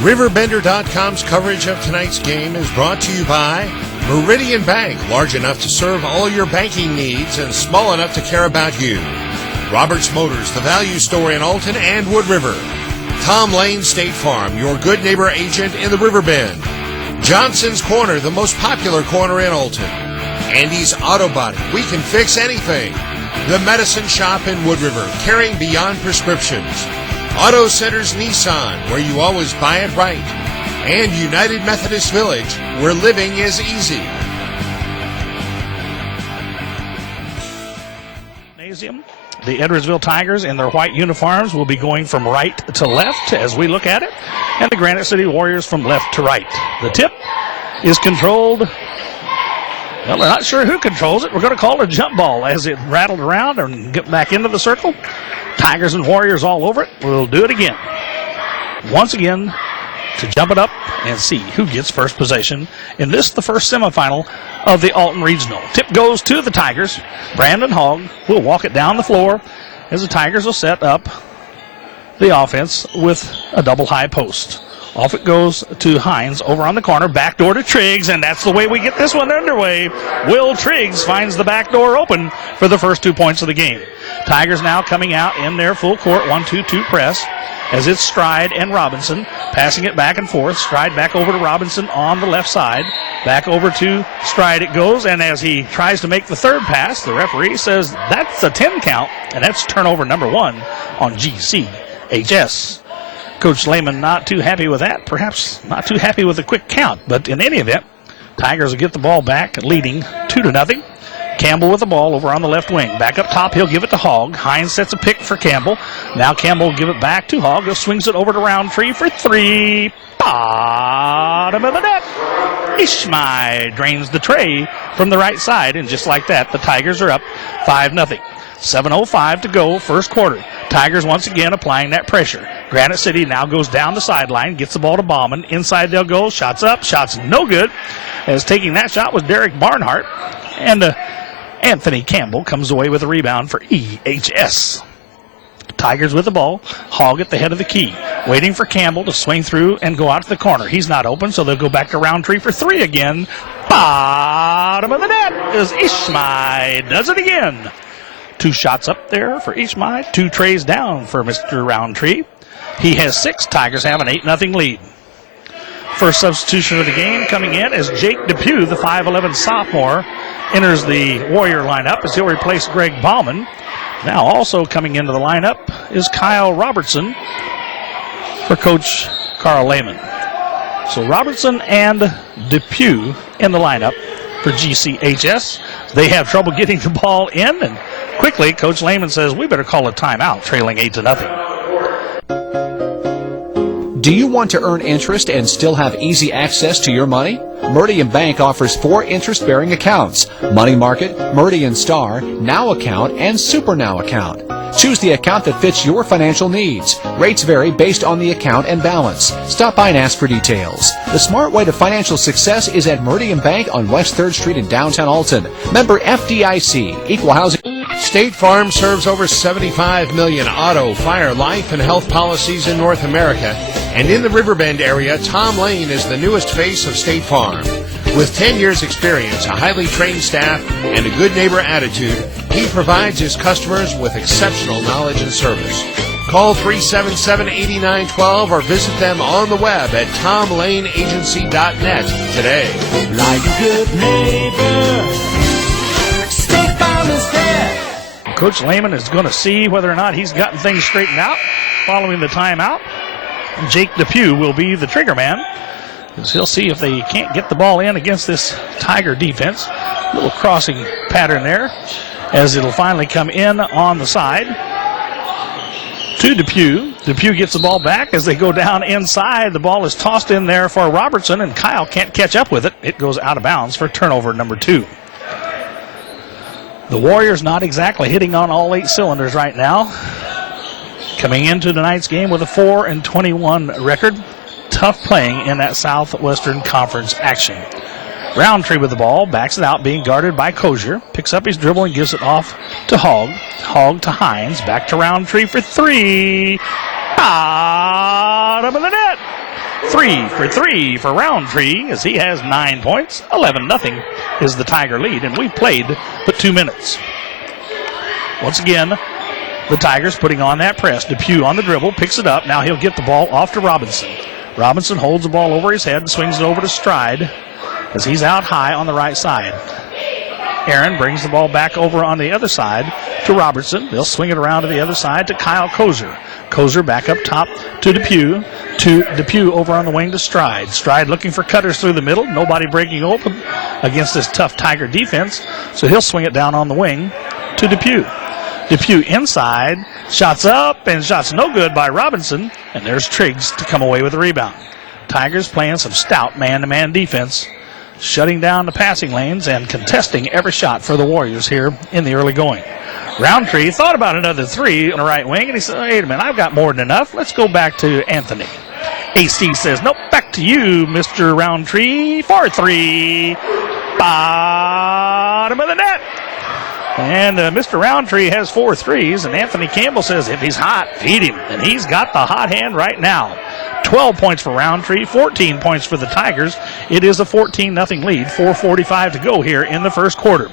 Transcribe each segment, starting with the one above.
RiverBender.com's coverage of tonight's game is brought to you by Meridian Bank, large enough to serve all your banking needs and small enough to care about you. Roberts Motors, the value store in Alton and Wood River. Tom Lane State Farm, your good neighbor agent in the River Bend. Johnson's Corner, the most popular corner in Alton. Andy's Auto Body, we can fix anything. The Medicine Shop in Wood River, caring beyond prescriptions. Auto Centers Nissan, where you always buy it right. And United Methodist Village, where living is easy. The Edwardsville Tigers in their white uniforms will be going from right to left as we look at it, and the Granite City Warriors from left to right. The tip is controlled. Well, we're not sure who controls it. We're going to call it a jump ball as it rattled around and get back into the circle. Tigers and Warriors all over it. We'll do it again. Once again, to jump it up and see who gets first possession in this, the first semifinal of the Alton Regional. Tip goes to the Tigers. Brandon Hogg will walk it down the floor as the Tigers will set up the offense with a double high post. Off it goes to Hines over on the corner. Back door to Triggs, and that's the way we get this one underway. Will Triggs finds the back door open for the first 2 points of the game. Tigers now coming out in their full court 1-2-2 press as it's Stride and Robinson passing it back and forth. Stride back over to Robinson on the left side. Back over to Stride it goes, and as he tries to make the third pass, the referee says that's a 10 count, and that's turnover number 1 on GCHS. Coach Lehman not too happy with that, perhaps not too happy with the quick count, but in any event, Tigers will get the ball back, leading 2-0. Campbell with the ball over on the left wing. Back up top, he'll give it to Hogg. Hines sets a pick for Campbell. Now Campbell will give it back to Hogg. He swings it over to Roundtree for 3. Bottom of the net. Ishmael drains the tray from the right side, and just like that, the Tigers are up 5-0. 7:05 to go, first quarter. Tigers once again applying that pressure. Granite City now goes down the sideline, gets the ball to Bauman. Inside they'll go, shots up, shots no good. As taking that shot was Derek Barnhart. And Anthony Campbell comes away with a rebound for EHS. Tigers with the ball. Hogg at the head of the key. Waiting for Campbell to swing through and go out to the corner. He's not open, so they'll go back to Roundtree for 3 again. Bottom of the net is Ishmael. Does it again. 2 shots up there for Ishmael. 2 trays down for Mr. Roundtree. He has 6. Tigers have an 8-0 lead. First substitution of the game coming in is Jake Depew, the 5'11 sophomore, enters the Warrior lineup as he'll replace Greg Bauman. Now also coming into the lineup is Kyle Robertson for Coach Carl Lehman. So Robertson and Depew in the lineup for GCHS. They have trouble getting the ball in, and quickly Coach Lehman says we better call a timeout, trailing 8-0. Do you want to earn interest and still have easy access to your money? Meridian Bank offers 4 interest-bearing accounts: Money Market, Meridian Star, Now Account, and Super Now Account. Choose the account that fits your financial needs. Rates vary based on the account and balance. Stop by and ask for details. The smart way to financial success is at Meridian Bank on West 3rd Street in downtown Alton. Member FDIC, Equal Housing. State Farm serves over 75 million auto, fire, life, and health policies in North America. And in the Riverbend area, Tom Lane is the newest face of State Farm. With 10 years experience, a highly trained staff, and a good neighbor attitude, he provides his customers with exceptional knowledge and service. Call 377-8912 or visit them on the web at tomlaneagency.net today. Like a good neighbor, State Farm is there. Coach Lehman is going to see whether or not he's gotten things straightened out following the timeout. Jake Depew will be the trigger man, because he'll see if they can't get the ball in against this Tiger defense. Little crossing pattern there as it'll finally come in on the side to Depew. Depew gets the ball back as they go down inside. The ball is tossed in there for Robertson, and Kyle can't catch up with it. It goes out of bounds for turnover number 2. The Warriors not exactly hitting on all 8 cylinders right now. Coming into tonight's game with a 4-21 record. Tough playing in that Southwestern Conference action. Roundtree with the ball, backs it out, being guarded by Cozier. Picks up his dribble and gives it off to Hogg. Hogg to Hines, back to Roundtree for 3. Bottom of the net. 3 for 3 for Roundtree as he has 9 points. 11-0 is the Tiger lead, and we've played but 2 minutes. Once again, the Tigers putting on that press. Depew on the dribble, picks it up. Now he'll get the ball off to Robinson. Robinson holds the ball over his head and swings it over to Stride as he's out high on the right side. Aaron brings the ball back over on the other side to Robertson. They'll swing it around to the other side to Kyle Kozer. Kozer back up top to Depew. To Depew over on the wing to Stride. Stride looking for cutters through the middle. Nobody breaking open against this tough Tiger defense. So he'll swing it down on the wing to Depew. Depew inside. Shots up and shots no good by Robinson. And there's Triggs to come away with the rebound. Tigers playing some stout man-to-man defense, shutting down the passing lanes and contesting every shot for the Warriors here in the early going. Roundtree thought about another 3 on the right wing, and he said, wait a minute, I've got more than enough. Let's go back to Anthony. AC says, nope, back to you, Mr. Roundtree, for 3. Bottom of the net. And Mr. Roundtree has 4 threes, and Anthony Campbell says, if he's hot, feed him. And he's got the hot hand right now. 12 points for Roundtree, 14 points for the Tigers. It is a 14-0 lead, 4:45 to go here in the first quarter.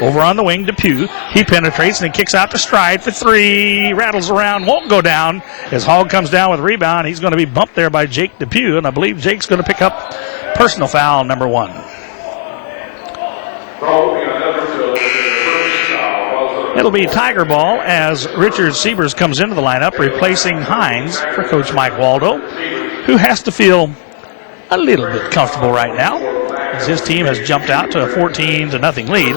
Over on the wing, Depew. He penetrates and he kicks out to Stride for 3. Rattles around, won't go down. As Hogg comes down with a rebound, he's going to be bumped there by Jake Depew, and I believe Jake's going to pick up personal foul number 1. It'll be Tiger ball as Richard Siebers comes into the lineup, replacing Hines for Coach Mike Waldo, who has to feel a little bit comfortable right now as his team has jumped out to a 14-0 lead.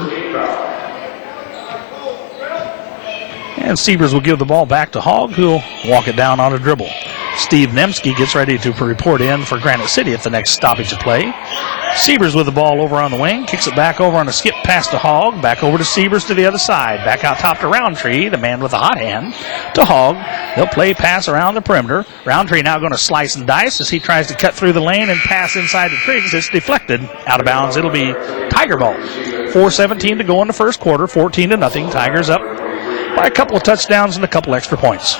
And Siebers will give the ball back to Hogg, who'll walk it down on a dribble. Steve Nemski gets ready to report in for Granite City at the next stoppage of play. Siebers with the ball over on the wing, kicks it back over on a skip pass to Hogg, back over to Siebers to the other side, back out top to Roundtree, the man with the hot hand, to Hogg. They'll play pass around the perimeter. Roundtree now going to slice and dice as he tries to cut through the lane and pass inside to Triggs. It's deflected out of bounds. It'll be Tiger ball. 4:17 to go in the first quarter, 14-0. Tigers up by a couple of touchdowns and a couple extra points.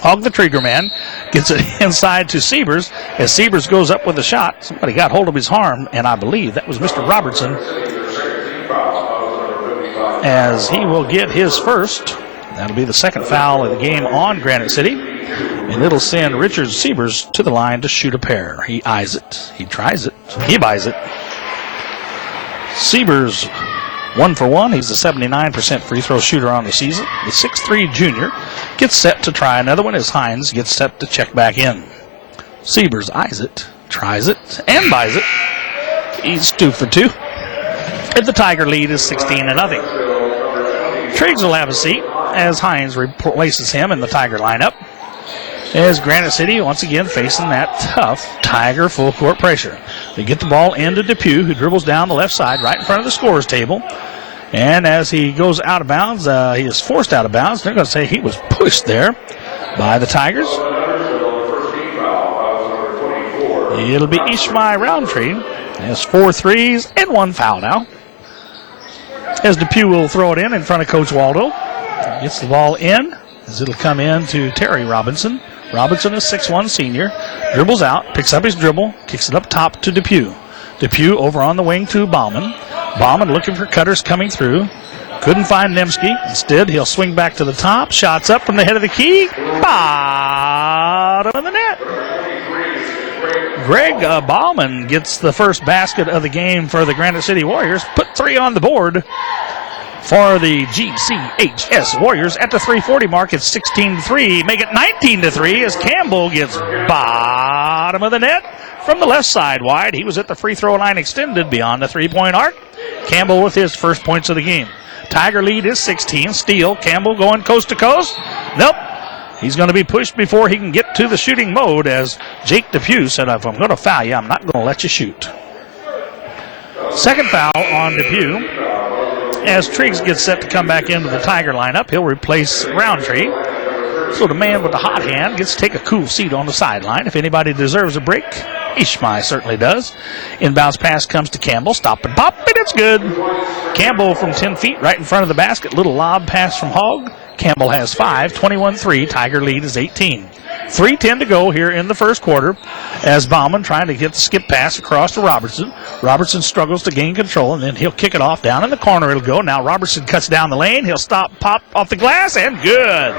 Hogg, the trigger man, gets it inside to Siebers. As Siebers goes up with a shot, somebody got hold of his arm, and I believe that was Mr. Robertson, as he will get his first. That'll be the second foul of the game on Granite City, and it'll send Richard Siebers to the line to shoot a pair. He eyes it. He tries it. He buys it. Siebers 1 for 1. He's a 79% free throw shooter on the season. The 6'3 junior gets set to try another one as Hines gets set to check back in. Siebers eyes it, tries it, and buys it. He's 2 for 2. And the Tiger lead is 16-0. Triggs will have a seat as Hines replaces him in the Tiger lineup. As Granite City once again facing that tough Tiger full court pressure. They get the ball into Depew, who dribbles down the left side right in front of the scorer's table. And as he goes out of bounds, he is forced out of bounds. They're going to say he was pushed there by the Tigers. It'll be Ishmael Roundtree. He has 4 threes and 1 foul now. As Depew will throw it in front of Coach Waldo. Gets the ball in as it'll come in to Terry Robinson. Robinson is 6'1 senior. Dribbles out, picks up his dribble, kicks it up top to Depew. Depew over on the wing to Bauman. Bauman looking for cutters coming through. Couldn't find Nemski. Instead, he'll swing back to the top. Shots up from the head of the key. Bottom of the net. Greg Bauman gets the first basket of the game for the Granite City Warriors. Put 3 on the board for the GCHS Warriors. At the 3:40 mark, it's 16-3. Make it 19-3 as Campbell gets bottom of the net from the left side wide. He was at the free throw line extended beyond the 3-point arc. Campbell with his first points of the game. Tiger lead is 16. Steele. Campbell going coast to coast. Nope. He's going to be pushed before he can get to the shooting mode as Jake Depew said, if I'm going to foul you, I'm not going to let you shoot. Second foul on Depew. As Triggs gets set to come back into the Tiger lineup, he'll replace Roundtree. So the man with the hot hand gets to take a cool seat on the sideline. If anybody deserves a break, Ishmael certainly does. Inbounds pass comes to Campbell. Stop and pop, and it's good. Campbell from 10 feet right in front of the basket. Little lob pass from Hogg. Campbell has 5, 21-3. Tiger lead is 18. 3:10 to go here in the first quarter as Bauman trying to get the skip pass across to Robertson. Robertson struggles to gain control, and then he'll kick it off down in the corner. It'll go. Now Robertson cuts down the lane. He'll stop, pop off the glass, and good.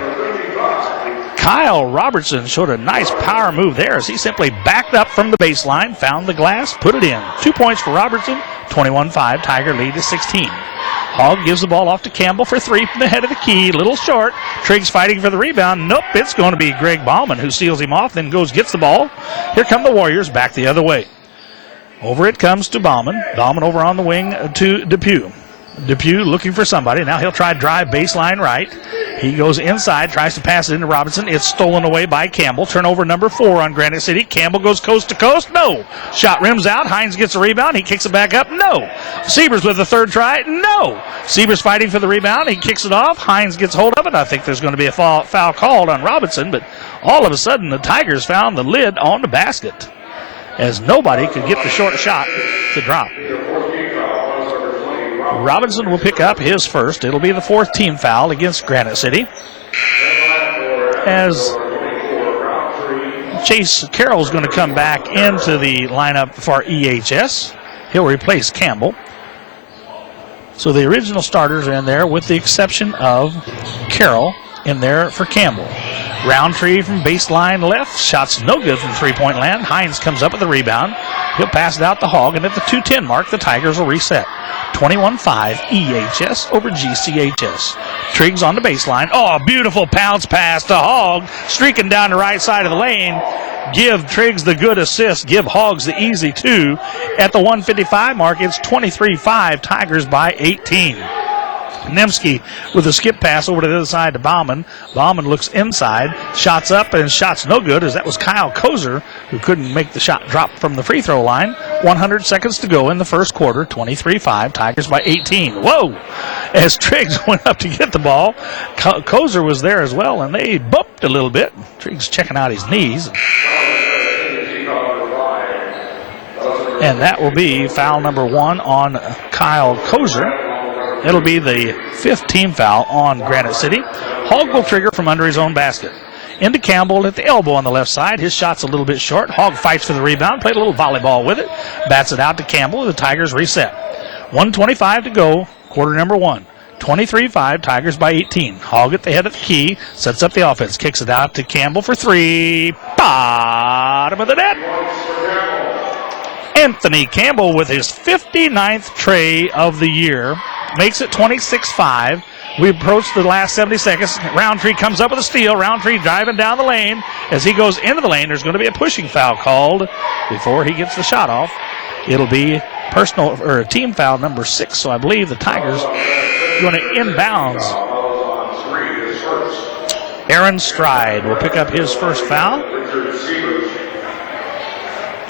Kyle Robertson showed a nice power move there as he simply backed up from the baseline, found the glass, put it in. 2 points for Robertson, 21-5. Tiger lead is 16. Hogg gives the ball off to Campbell for three from the head of the key. Little short. Triggs fighting for the rebound. Nope, it's going to be Greg Bauman who seals him off, then gets the ball. Here come the Warriors back the other way. Over it comes to Bauman. Bauman over on the wing to Depew. Depew looking for somebody. Now he'll try drive baseline right. He goes inside, tries to pass it into Robinson. It's stolen away by Campbell. Turnover number 4 on Granite City. Campbell goes coast to coast. No. Shot rims out. Hines gets a rebound. He kicks it back up. No. Siebers with the third try. No. Siebers fighting for the rebound. He kicks it off. Hines gets hold of it. I think there's going to be a foul called on Robinson, but all of a sudden the Tigers found the lid on the basket as nobody could get the short shot to drop. Robinson will pick up his first. It'll be the 4th team foul against Granite City. As Chase Carroll's going to come back into the lineup for EHS. He'll replace Campbell. So the original starters are in there with the exception of Carroll in there for Campbell. Roundtree from baseline left. Shots no good from three-point land. Hines comes up with the rebound. He'll pass it out to Hogg, and at the 2:10 mark, the Tigers will reset. 21-5 EHS over GCHS. Triggs on the baseline. Oh, beautiful pounce pass to Hogg. Streaking down the right side of the lane. Give Triggs the good assist. Give Hoggs the easy 2. At the 1:55 mark, it's 23-5. Tigers by 18. Nemski with a skip pass over to the other side to Bauman. Bauman looks inside, shots up, and shots no good as that was Kyle Kozer who couldn't make the shot drop from the free throw line. 100 seconds to go in the first quarter. 23-5, Tigers by 18. Whoa! As Triggs went up to get the ball, Kozer was there as well, and they bumped a little bit. Triggs checking out his knees. And that will be foul number 1 on Kyle Kozer. It'll be the 5th team foul on Granite City. Hogg will trigger from under his own basket. Into Campbell at the elbow on the left side. His shot's a little bit short. Hogg fights for the rebound. Played a little volleyball with it. Bats it out to Campbell. The Tigers reset. 1:25 to go. Quarter number 1. 23-5. Tigers by 18. Hogg at the head of the key. Sets up the offense. Kicks it out to Campbell for 3. Bottom of the net. Anthony Campbell with his 59th tray of the year. Makes it 26-5. We approach the last 70 seconds. Roundtree comes up with a steal. Roundtree driving down the lane. As he goes into the lane, there's going to be a pushing foul called before he gets the shot off. It'll be personal or team foul number 6. So I believe the Tigers are going to inbounds. Aaron Stride will pick up his first foul.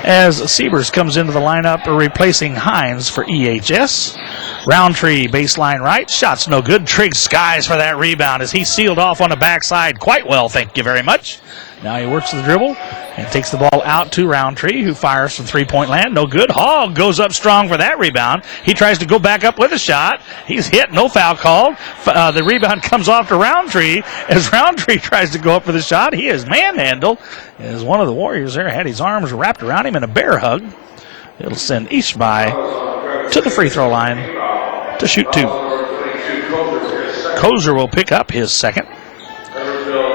As Siebers comes into the lineup, replacing Hines for EHS. Roundtree baseline right. Shots no good. Triggs skies for that rebound as he sealed off on the backside quite well, thank you very much. Now he works the dribble and takes the ball out to Roundtree, who fires from three-point land. No good. Hogg goes up strong for that rebound. He tries to go back up with a shot. He's hit. No foul called. The rebound comes off to Roundtree. As Roundtree tries to go up for the shot, he is manhandled. As one of the Warriors there had his arms wrapped around him in a bear hug. It'll send Ishmael to the free throw line to shoot 2. Kozer will pick up his second.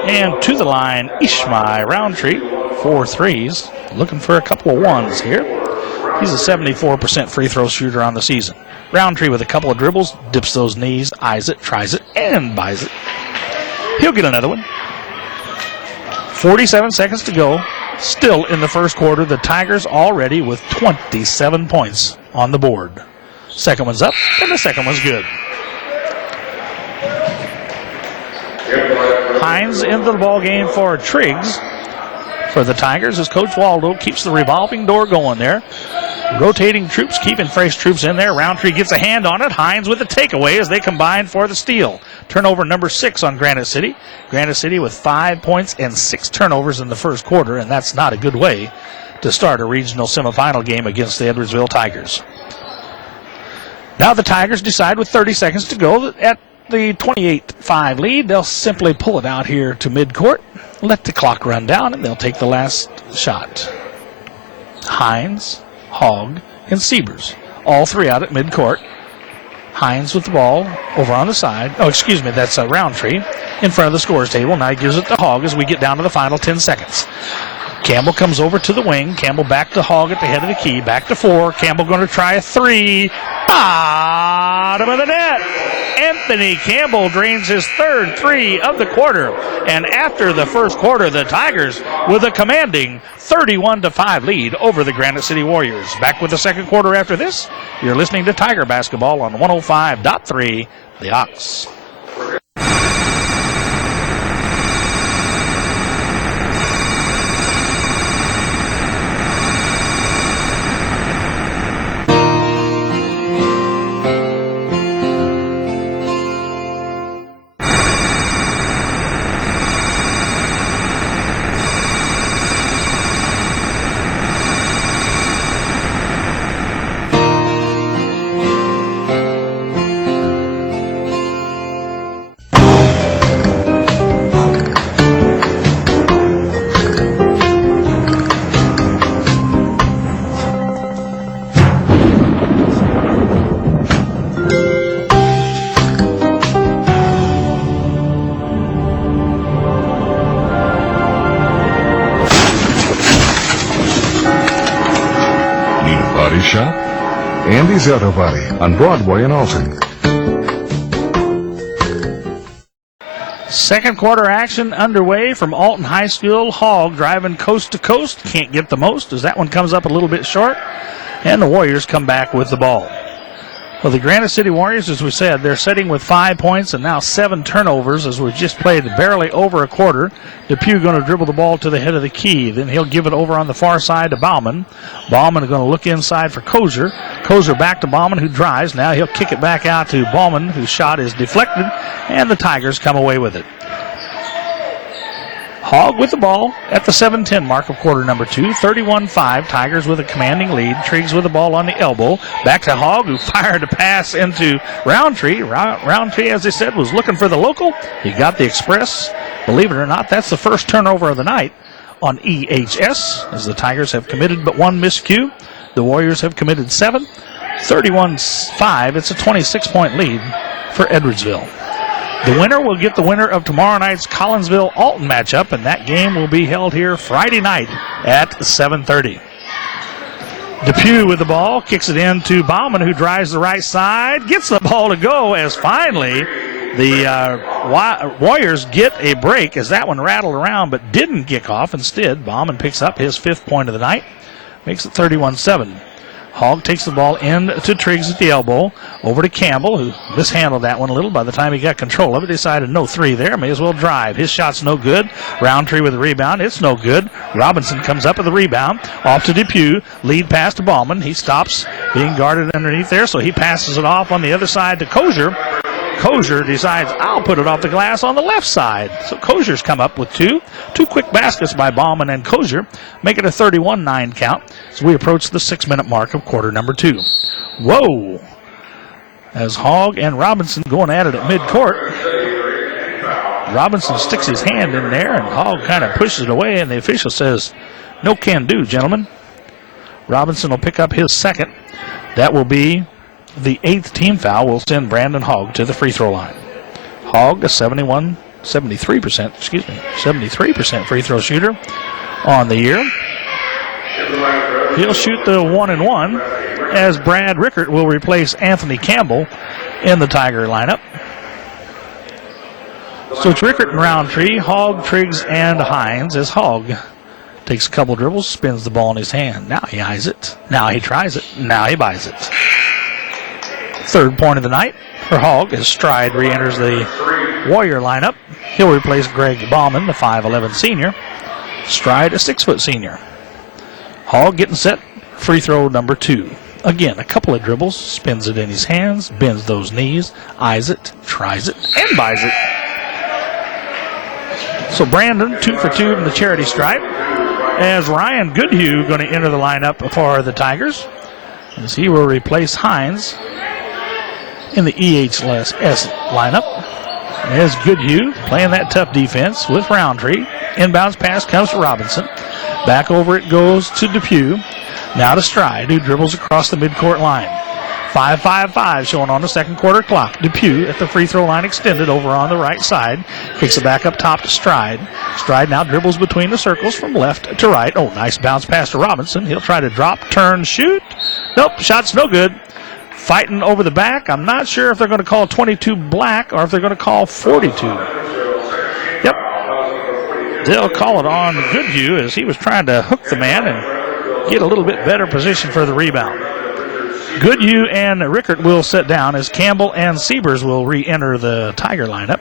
And to the line, Ishmael Roundtree, 4 threes. Looking for a couple of ones here. He's a 74% free throw shooter on the season. Roundtree with a couple of dribbles, dips those knees, eyes it, tries it, and buys it. He'll get another one. 47 seconds to go. Still in the first quarter, the Tigers already with 27 points on the board. Second one's up, and the second one's good. Hines into the ball game for Triggs for the Tigers as Coach Waldo keeps the revolving door going there. Rotating troops, keeping fresh troops in there. Roundtree gets a hand on it. Hines with the takeaway as they combine for the steal. Turnover number 6 on Granite City. Granite City with 5 points and 6 turnovers in the first quarter, and that's not a good way to start a regional semifinal game against the Edwardsville Tigers. Now the Tigers decide with 30 seconds to go at the 28-5 lead. They'll simply pull it out here to midcourt. let the clock run down, and they'll take the last shot. Hines, Hogg, and Siebers, all three out at midcourt. Hines with the ball over on the side. Oh, excuse me, that's Roundtree in front of the scores table. Now he gives it to Hogg as we get down to the final 10 seconds. Campbell comes over to the wing. Campbell back to Hogg at the head of the key. Back to 4. Campbell going to try a 3. Bottom of the net. Anthony Campbell drains his third 3 of the quarter. And after the first quarter, the Tigers with a commanding 31-5 lead over the Granite City Warriors. Back with the second quarter after this. You're listening to Tiger Basketball on 105.3 The Ox. Shop? Andy's Auto Body on Broadway in Alton. Second quarter action underway from Alton High School. Hogg driving coast to coast. Can't get the most as that one comes up a little bit short. And the Warriors come back with the ball. Well, the Granite City Warriors, as we said, they're sitting with 5 points and now 7 turnovers as we've just played barely over a quarter. Depew going to dribble the ball to the head of the key. Then he'll give it over on the far side to Bauman. Bauman is going to look inside for Kozer. Kozer back to Bauman, who drives. Now he'll kick it back out to Bauman, whose shot is deflected, and the Tigers come away with it. Hogg with the ball at the 7:10 mark of quarter number 2. 31-5. Tigers with a commanding lead. Triggs with the ball on the elbow. Back to Hogg, who fired a pass into Roundtree. Roundtree, as they said, was looking for the local. He got the express. Believe it or not, that's the first turnover of the night on EHS, as the Tigers have committed but one miscue. The Warriors have committed 7. 31-5. It's a 26-point lead for Edwardsville. The winner will get the winner of tomorrow night's Collinsville-Alton matchup, and that game will be held here Friday night at 7:30. Depew with the ball, kicks it in to Bauman, who drives the right side, gets the ball to go as finally the Warriors get a break as that one rattled around but didn't kick off. Instead, Bauman picks up his 5th point of the night, makes it 31-7. Hogg takes the ball in to Triggs at the elbow. Over to Campbell, who mishandled that one a little. By the time he got control of it, decided no 3 there. May as well drive. His shot's no good. Roundtree with the rebound. It's no good. Robinson comes up with the rebound. Off to Depew. Lead pass to Bauman. He stops being guarded underneath there, so he passes it off on the other side to Kozer. Kozer decides, I'll put it off the glass on the left side. So Kozer's come up with 2. 2 quick baskets by Bauman and Kozer, make it a 31-9 count as we approach the 6-minute mark of quarter number 2. Whoa! As Hogg and Robinson going at it at midcourt. Robinson sticks his hand in there, and Hogg kind of pushes it away, and the official says, no can do, gentlemen. Robinson will pick up his 2nd. That will be the 8th team foul. Will send Brandon Hogg to the free throw line. Hogg, a 73% free throw shooter on the year. He'll shoot the 1-and-1 as Brad Rickert will replace Anthony Campbell in the Tiger lineup. So it's Rickert and Roundtree, Hogg, Triggs, and Hines as Hogg takes a couple dribbles, spins the ball in his hand. Now he eyes it. Now he tries it. Now he buys it. 3rd point of the night for Hogg as Stride re-enters the Warrior lineup. He'll replace Greg Bauman, the 5'11 senior. Stride, a 6-foot senior. Hogg getting set. Free throw number 2. Again, a couple of dribbles, spins it in his hands, bends those knees, eyes it, tries it, and buys it. So Brandon, 2 for 2 in the charity stripe. As Ryan Goodhue going to enter the lineup for the Tigers, as he will replace Hines in the EHS lineup. There's Goodhue playing that tough defense with Roundtree. Inbounds pass comes to Robinson. Back over it goes to Depew. Now to Stride, who dribbles across the midcourt line. 5:55 showing on the second quarter clock. Depew at the free throw line extended over on the right side. Kicks it back up top to Stride. Stride now dribbles between the circles from left to right. Oh, nice bounce pass to Robinson. He'll try to drop, turn, shoot. Nope, shot's no good. Fighting over the back. I'm not sure if they're going to call 22 black or if they're going to call 42. Yep. They'll call it on Goodhue as he was trying to hook the man and get a little bit better position for the rebound. Goodhue and Rickert will sit down as Campbell and Siebers will re-enter the Tiger lineup.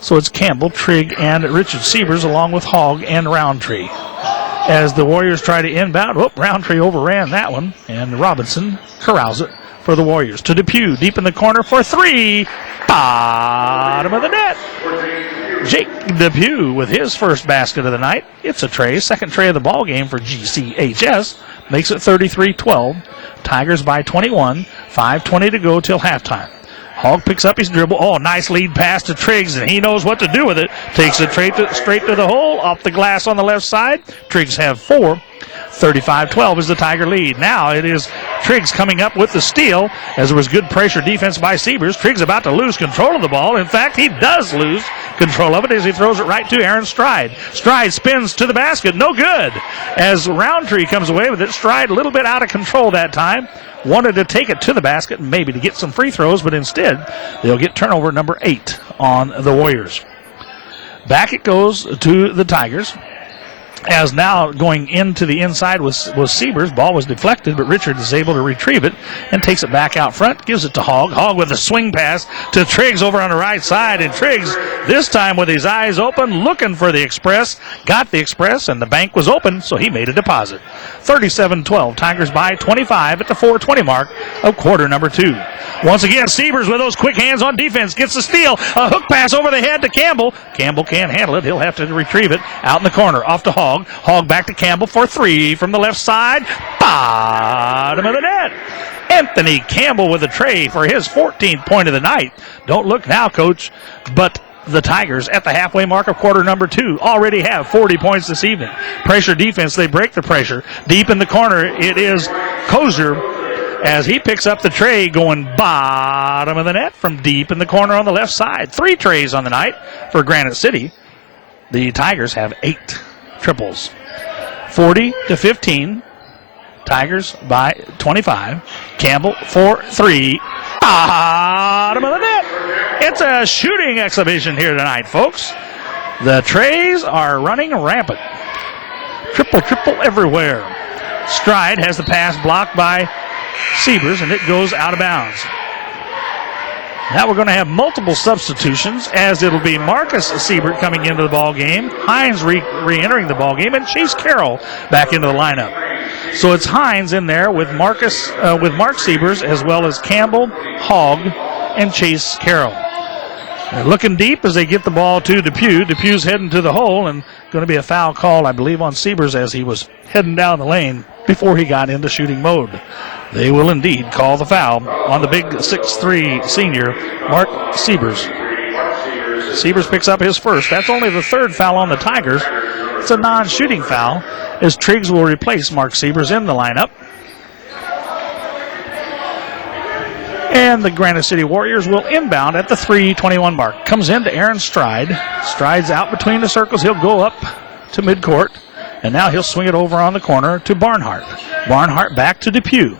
So it's Campbell, Trigg, and Richard Siebers along with Hogg and Roundtree. As the Warriors try to inbound, Roundtree overran that one, and Robinson corrals it for the Warriors. To Depew, deep in the corner for three. Bottom of the net. Jake Depew with his first basket of the night. It's a tray, second tray of the ball game for GCHS. Makes it 33-12. Tigers by 21. 5:20 to go till halftime. Hogg picks up his dribble. Oh, nice lead pass to Triggs, and he knows what to do with it. Takes it straight to the hole, off the glass on the left side. Triggs have 4. 35-12 is the Tiger lead. Now it is Triggs coming up with the steal as there was good pressure defense by Siebers. Triggs about to lose control of the ball. In fact, he does lose control of it as he throws it right to Aaron Stride. Stride spins to the basket. No good. As Roundtree comes away with it, Stride a little bit out of control that time. Wanted to take it to the basket and maybe to get some free throws, but instead they'll get turnover number 8 on the Warriors. Back it goes to the Tigers. As now going into the inside was Siebers. Ball was deflected, but Richard is able to retrieve it and takes it back out front. Gives it to Hogg. Hogg with a swing pass to Triggs over on the right side. And Triggs, this time with his eyes open, looking for the express. Got the express, and the bank was open, so he made a deposit. 37-12. Tigers by 25 at the 4:20 mark of quarter number 2. Once again, Siebers with those quick hands on defense gets the steal. A hook pass over the head to Campbell. Campbell can't handle it. He'll have to retrieve it. Out in the corner, off to Hogg. Hogg back to Campbell for 3 from the left side. Bottom of the net. Anthony Campbell with a tray for his 14th point of the night. Don't look now, Coach, but the Tigers at the halfway mark of quarter number 2 already have 40 points this evening. Pressure defense, they break the pressure. Deep in the corner, it is Kozer as he picks up the tray going bottom of the net from deep in the corner on the left side. 3 trays on the night for Granite City. The Tigers have 8 triples. 40-15. Tigers by 25. Campbell for 3. Bottom of the net. It's a shooting exhibition here tonight, folks. The trays are running rampant. Triple everywhere. Stride has the pass blocked by Siebers, and it goes out of bounds. Now we're going to have multiple substitutions, as it'll be Marcus Siebert coming into the ball game, Hines re-entering the ball game, and Chase Carroll back into the lineup. So it's Hines in there with Mark Siebers, as well as Campbell, Hogg, and Chase Carroll. They're looking deep as they get the ball to Depew. Depew's heading to the hole, and going to be a foul call, I believe, on Siebers as he was heading down the lane before he got into shooting mode. They will indeed call the foul on the big 6'3" senior, Mark Siebers. Siebers picks up his first. That's only the 3rd foul on the Tigers. It's a non-shooting foul as Triggs will replace Mark Siebers in the lineup. And the Granite City Warriors will inbound at the 3:21 mark. Comes into Aaron Stride. Stride's out between the circles. He'll go up to midcourt. And now he'll swing it over on the corner to Barnhart. Barnhart back to Depew.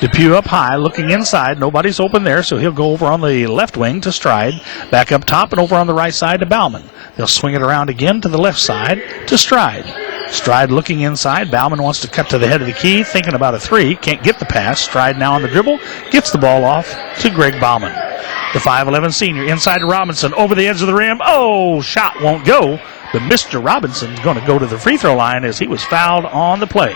Depew up high, looking inside. Nobody's open there, so he'll go over on the left wing to Stride. Back up top and over on the right side to Bauman. They'll swing it around again to the left side to Stride. Stride looking inside. Bauman wants to cut to the head of the key, thinking about a 3. Can't get the pass. Stride now on the dribble. Gets the ball off to Greg Bauman. The 5'11 senior inside to Robinson. Over the edge of the rim. Oh, shot won't go. But Mr. Robinson's going to go to the free throw line as he was fouled on the play.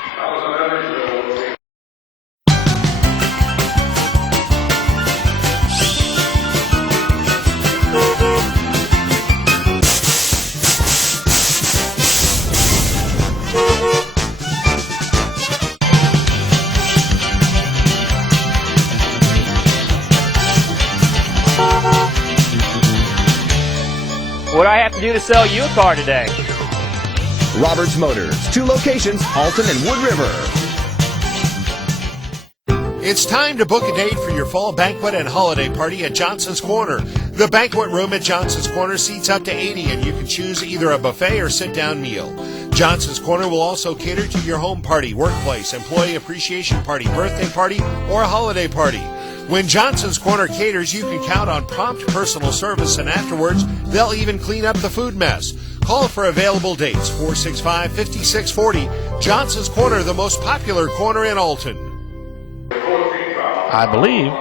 do to sell you a car today? Roberts Motors, 2 locations, Alton and Wood River. It's time to book a date for your fall banquet and holiday party at Johnson's Corner. The banquet room at Johnson's Corner seats up to 80, and you can choose either a buffet or sit-down meal. Johnson's Corner will also cater to your home party, workplace, employee appreciation party, birthday party, or a holiday party. When Johnson's Corner caters, you can count on prompt personal service, and afterwards, they'll even clean up the food mess. Call for available dates, 465-5640. Johnson's Corner, the most popular corner in Alton. I believe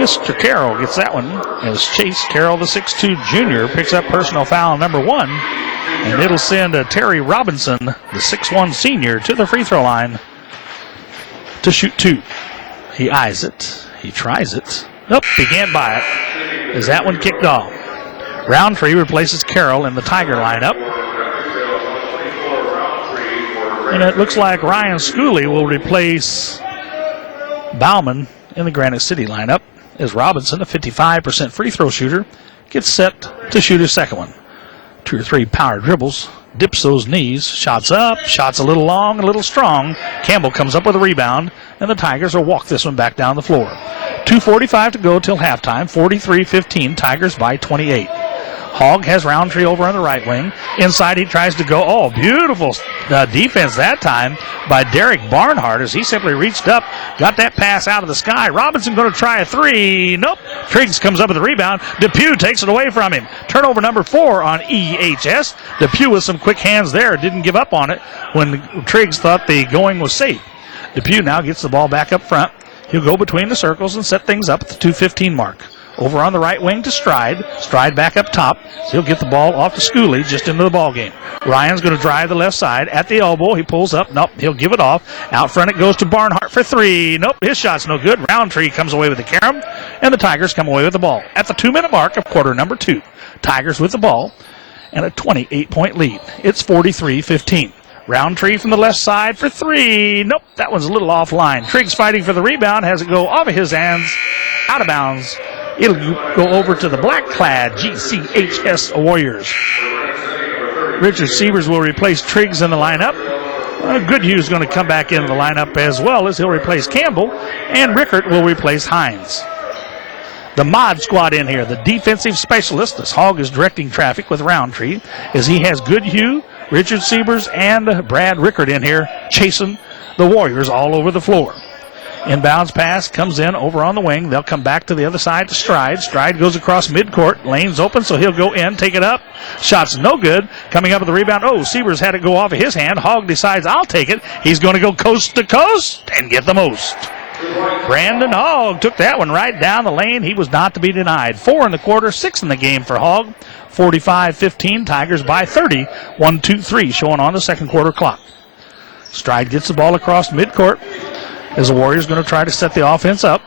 Mr. Carroll gets that one as Chase Carroll, the 6'2 junior, picks up personal foul number 1. And it'll send Terry Robinson, the 6'1 senior, to the free throw line to shoot 2. He eyes it. He tries it. Nope, he can't buy it. Is that one kicked off? Roundtree replaces Carroll in the Tiger lineup. And it looks like Ryan Schooley will replace Bauman in the Granite City lineup as Robinson, a 55% free throw shooter, gets set to shoot his second one. 2 or 3 power dribbles, dips those knees, shots up, shots a little long, a little strong. Campbell comes up with a rebound, and the Tigers will walk this one back down the floor. 2:45 to go till halftime, 43-15, Tigers by 28. Hogg has Roundtree over on the right wing. Inside he tries to go. Oh, beautiful defense that time by Derek Barnhart as he simply reached up, got that pass out of the sky. Robinson going to try a 3. Nope. Triggs comes up with the rebound. Depew takes it away from him. Turnover number 4 on EHS. Depew with some quick hands there. Didn't give up on it when Triggs thought the going was safe. Depew now gets the ball back up front. He'll go between the circles and set things up at the 2:15 mark. Over on the right wing to Stride. Stride back up top. So he'll get the ball off to Schooley just into the ball game. Ryan's going to drive the left side at the elbow. He pulls up. Nope, he'll give it off. Out front it goes to Barnhart for 3. Nope, his shot's no good. Roundtree comes away with the carom, and the Tigers come away with the ball. At the 2-minute mark of quarter number 2, Tigers with the ball and a 28-point lead. It's 43-15. Roundtree from the left side for 3. Nope, that one's a little offline. Triggs fighting for the rebound. Has it go off of his hands, out of bounds. It'll go over to the black-clad GCHS Warriors. Richard Sievers will replace Triggs in the lineup. Goodhue's going to come back into the lineup as well as he'll replace Campbell. And Rickert will replace Hines. The mod squad in here, the defensive specialist, as Hogg is directing traffic with Roundtree, as he has Goodhue, Richard Sievers, and Brad Rickert in here chasing the Warriors all over the floor. Inbounds pass comes in over on the wing. They'll come back to the other side to Stride. Stride goes across midcourt. Lane's open, so he'll go in, take it up. Shot's no good. Coming up with the rebound. Oh, Sievers had it go off of his hand. Hogg decides, I'll take it. He's going to go coast to coast and get the most. Brandon Hogg took that one right down the lane. He was not to be denied. 4 in the quarter, 6 in the game for Hogg. 45-15, Tigers by 30. 1-2-3 showing on the second quarter clock. Stride gets the ball across midcourt. As the Warriors going to try to set the offense up.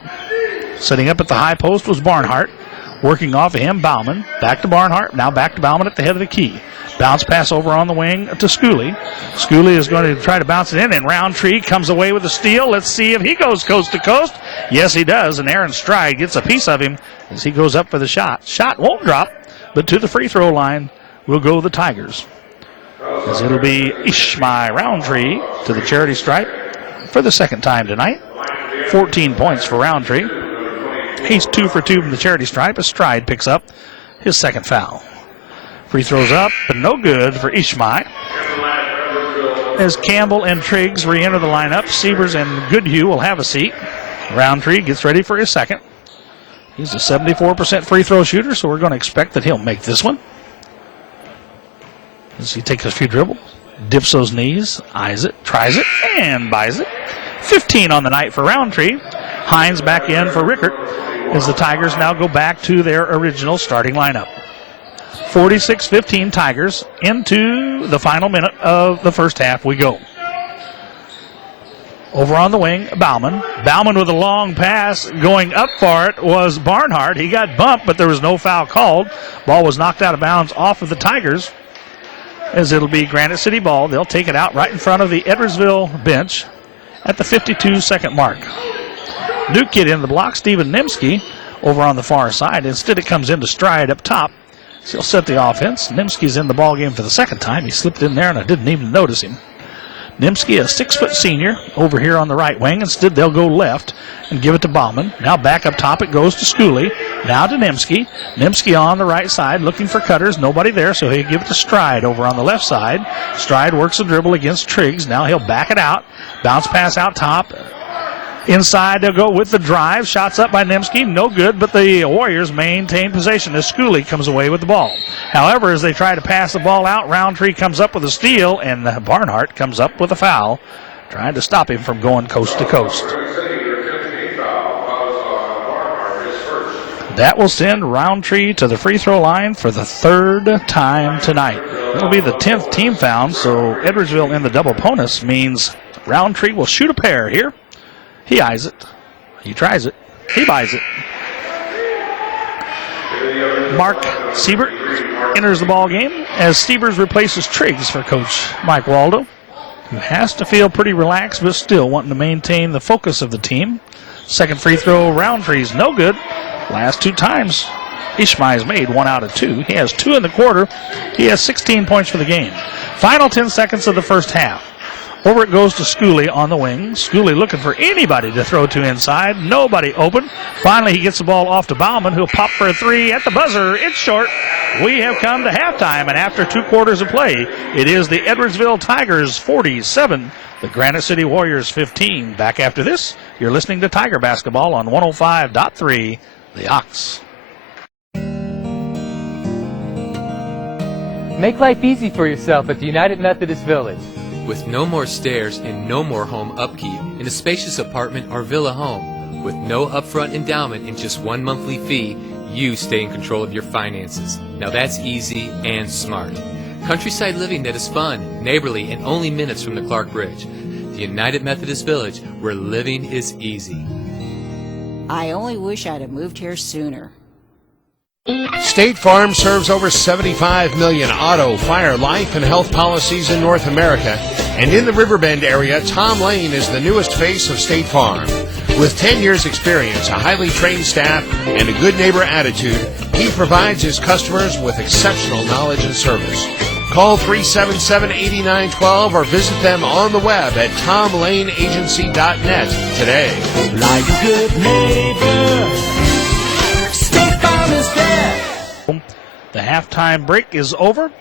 Setting up at the high post was Barnhart. Working off of him, Bauman. Back to Barnhart. Now back to Bauman at the head of the key. Bounce pass over on the wing to Schooley. Schooley is going to try to bounce it in, and Roundtree comes away with the steal. Let's see if he goes coast to coast. Yes, he does, and Aaron Stride gets a piece of him as he goes up for the shot. Shot won't drop, but to the free throw line will go the Tigers. As it'll be Ishmael Roundtree to the charity stripe for the second time tonight. 14 points for Roundtree. He's 2 for 2 from the charity stripe as Stride picks up his second foul. Free throws up, but no good for Ishmael. As Campbell and Triggs re-enter the lineup, Sievers and Goodhue will have a seat. Roundtree gets ready for his second. He's a 74% free throw shooter, so we're going to expect that he'll make this one. As he takes a few dribbles, dips those knees, eyes it, tries it, and buys it. 15 on the night for Roundtree. Hines back in for Rickert as the Tigers now go back to their original starting lineup. 46-15 Tigers. Into the final minute of the first half we go. Over on the wing, Bauman. Bauman with a long pass. Going up for it was Barnhart. He got bumped, but there was no foul called. Ball was knocked out of bounds off of the Tigers, as it'll be Granite City ball. They'll take it out right in front of the Edwardsville bench at the 52-second mark. New kid in the block, Steven Nimsky, over on the far side. Instead, it comes into Stride up top. So he'll set the offense. Nimsky's in the ball game for the second time. He slipped in there, and I didn't even notice him. Nimsky, a 6-foot senior, over here on the right wing. Instead, they'll go left and give it to Bauman. Now back up top, it goes to Schooley. Now to Nimsky. Nimsky on the right side, looking for cutters. Nobody there, so he'll give it to Stride over on the left side. Stride works a dribble against Triggs. Now he'll back it out. Bounce pass out top. Inside, they'll go with the drive. Shots up by Nimsky. No good, but the Warriors maintain possession as Schooley comes away with the ball. However, as they try to pass the ball out, Roundtree comes up with a steal, and Barnhart comes up with a foul, trying to stop him from going coast to coast. That will send Roundtree to the free throw line for the third time tonight. It'll be the 10th team foul, so Edwardsville in the double bonus means Roundtree will shoot a pair here. He eyes it. He tries it. He buys it. Mark Siebert enters the ball game as Stevers replaces Triggs for Coach Mike Waldo, who has to feel pretty relaxed but still wanting to maintain the focus of the team. Second free throw, Roundtree's no good. Last two times, Ishmael's made 1 out of 2. He has 2 in the quarter. He has 16 points for the game. Final 10 seconds of the first half. Over it goes to Schooley on the wing. Schooley looking for anybody to throw to inside. Nobody open. Finally, he gets the ball off to Bauman, who'll pop for a 3 at the buzzer. It's short. We have come to halftime, and after 2 quarters of play, it is the Edwardsville Tigers 47, the Granite City Warriors 15. Back after this, you're listening to Tiger Basketball on 105.3, The Ox. Make life easy for yourself at the United Methodist Village. With no more stairs and no more home upkeep in a spacious apartment or villa home, with no upfront endowment and just 1 monthly fee, you stay in control of your finances. Now that's easy and smart. Countryside living that is fun, neighborly, and only minutes from the Clark Bridge. The United Methodist Village, where living is easy. I only wish I'd have moved here sooner. State Farm serves over 75 million auto, fire, life, and health policies in North America. And in the Riverbend area, Tom Lane is the newest face of State Farm. With 10 years experience, a highly trained staff, and a good neighbor attitude, he provides his customers with exceptional knowledge and service. Call 377-8912 or visit them on the web at tomlaneagency.net today. Like a good neighbor, State Farm is there. The halftime break is over.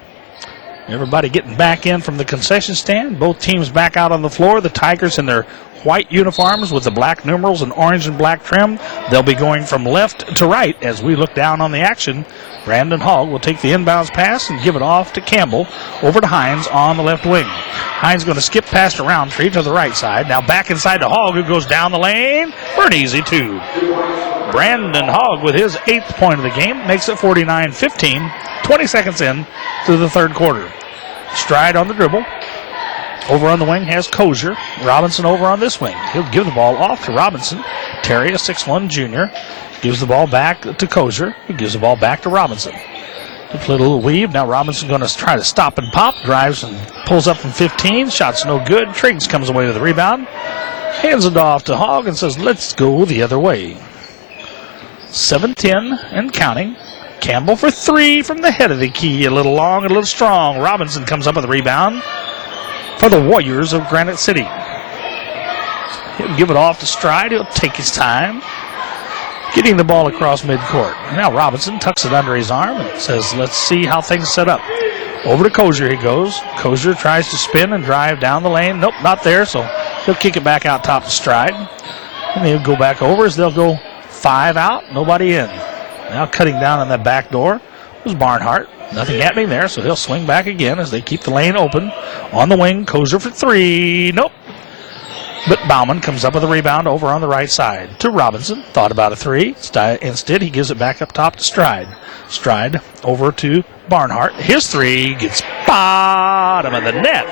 Everybody getting back in from the concession stand. Both teams back out on the floor. The Tigers in their white uniforms with the black numerals and orange and black trim. They'll be going from left to right as we look down on the action. Brandon Hogg will take the inbounds pass and give it off to Campbell over to Hines on the left wing. Hines going to skip past a Roundtree to the right side. Now back inside to Hogg, who goes down the lane for an easy 2. Brandon Hogg with his 8th point of the game makes it 49-15. 20 seconds in to the third quarter. Stride on the dribble. Over on the wing has Kozier. Robinson over on this wing. He'll give the ball off to Robinson. Terry, a 6'1 junior, gives the ball back to Kozier, who gives the ball back to Robinson. To play a little weave. Now Robinson going to try to stop and pop. Drives and pulls up from 15. Shot's no good. Triggs comes away with the rebound. Hands it off to Hogg and says, let's go the other way. 7-10 and counting. Campbell for 3 from the head of the key. A little long, a little strong. Robinson comes up with a rebound for the Warriors of Granite City. He'll give it off to Stride. He'll take his time getting the ball across midcourt. Now Robinson tucks it under his arm and says, let's see how things set up. Over to Kozier he goes. Kozier tries to spin and drive down the lane. Nope, not there, so he'll kick it back out top to Stride. And he'll go back over as they'll go 5 out, nobody in. Now cutting down on that back door was Barnhart. Nothing happening there, so he'll swing back again as they keep the lane open. On the wing, Kozier for 3. Nope. But Bauman comes up with a rebound over on the right side to Robinson. Thought about a 3. Instead, he gives it back up top to Stride. Stride over to Barnhart. His 3 gets bottom of the net.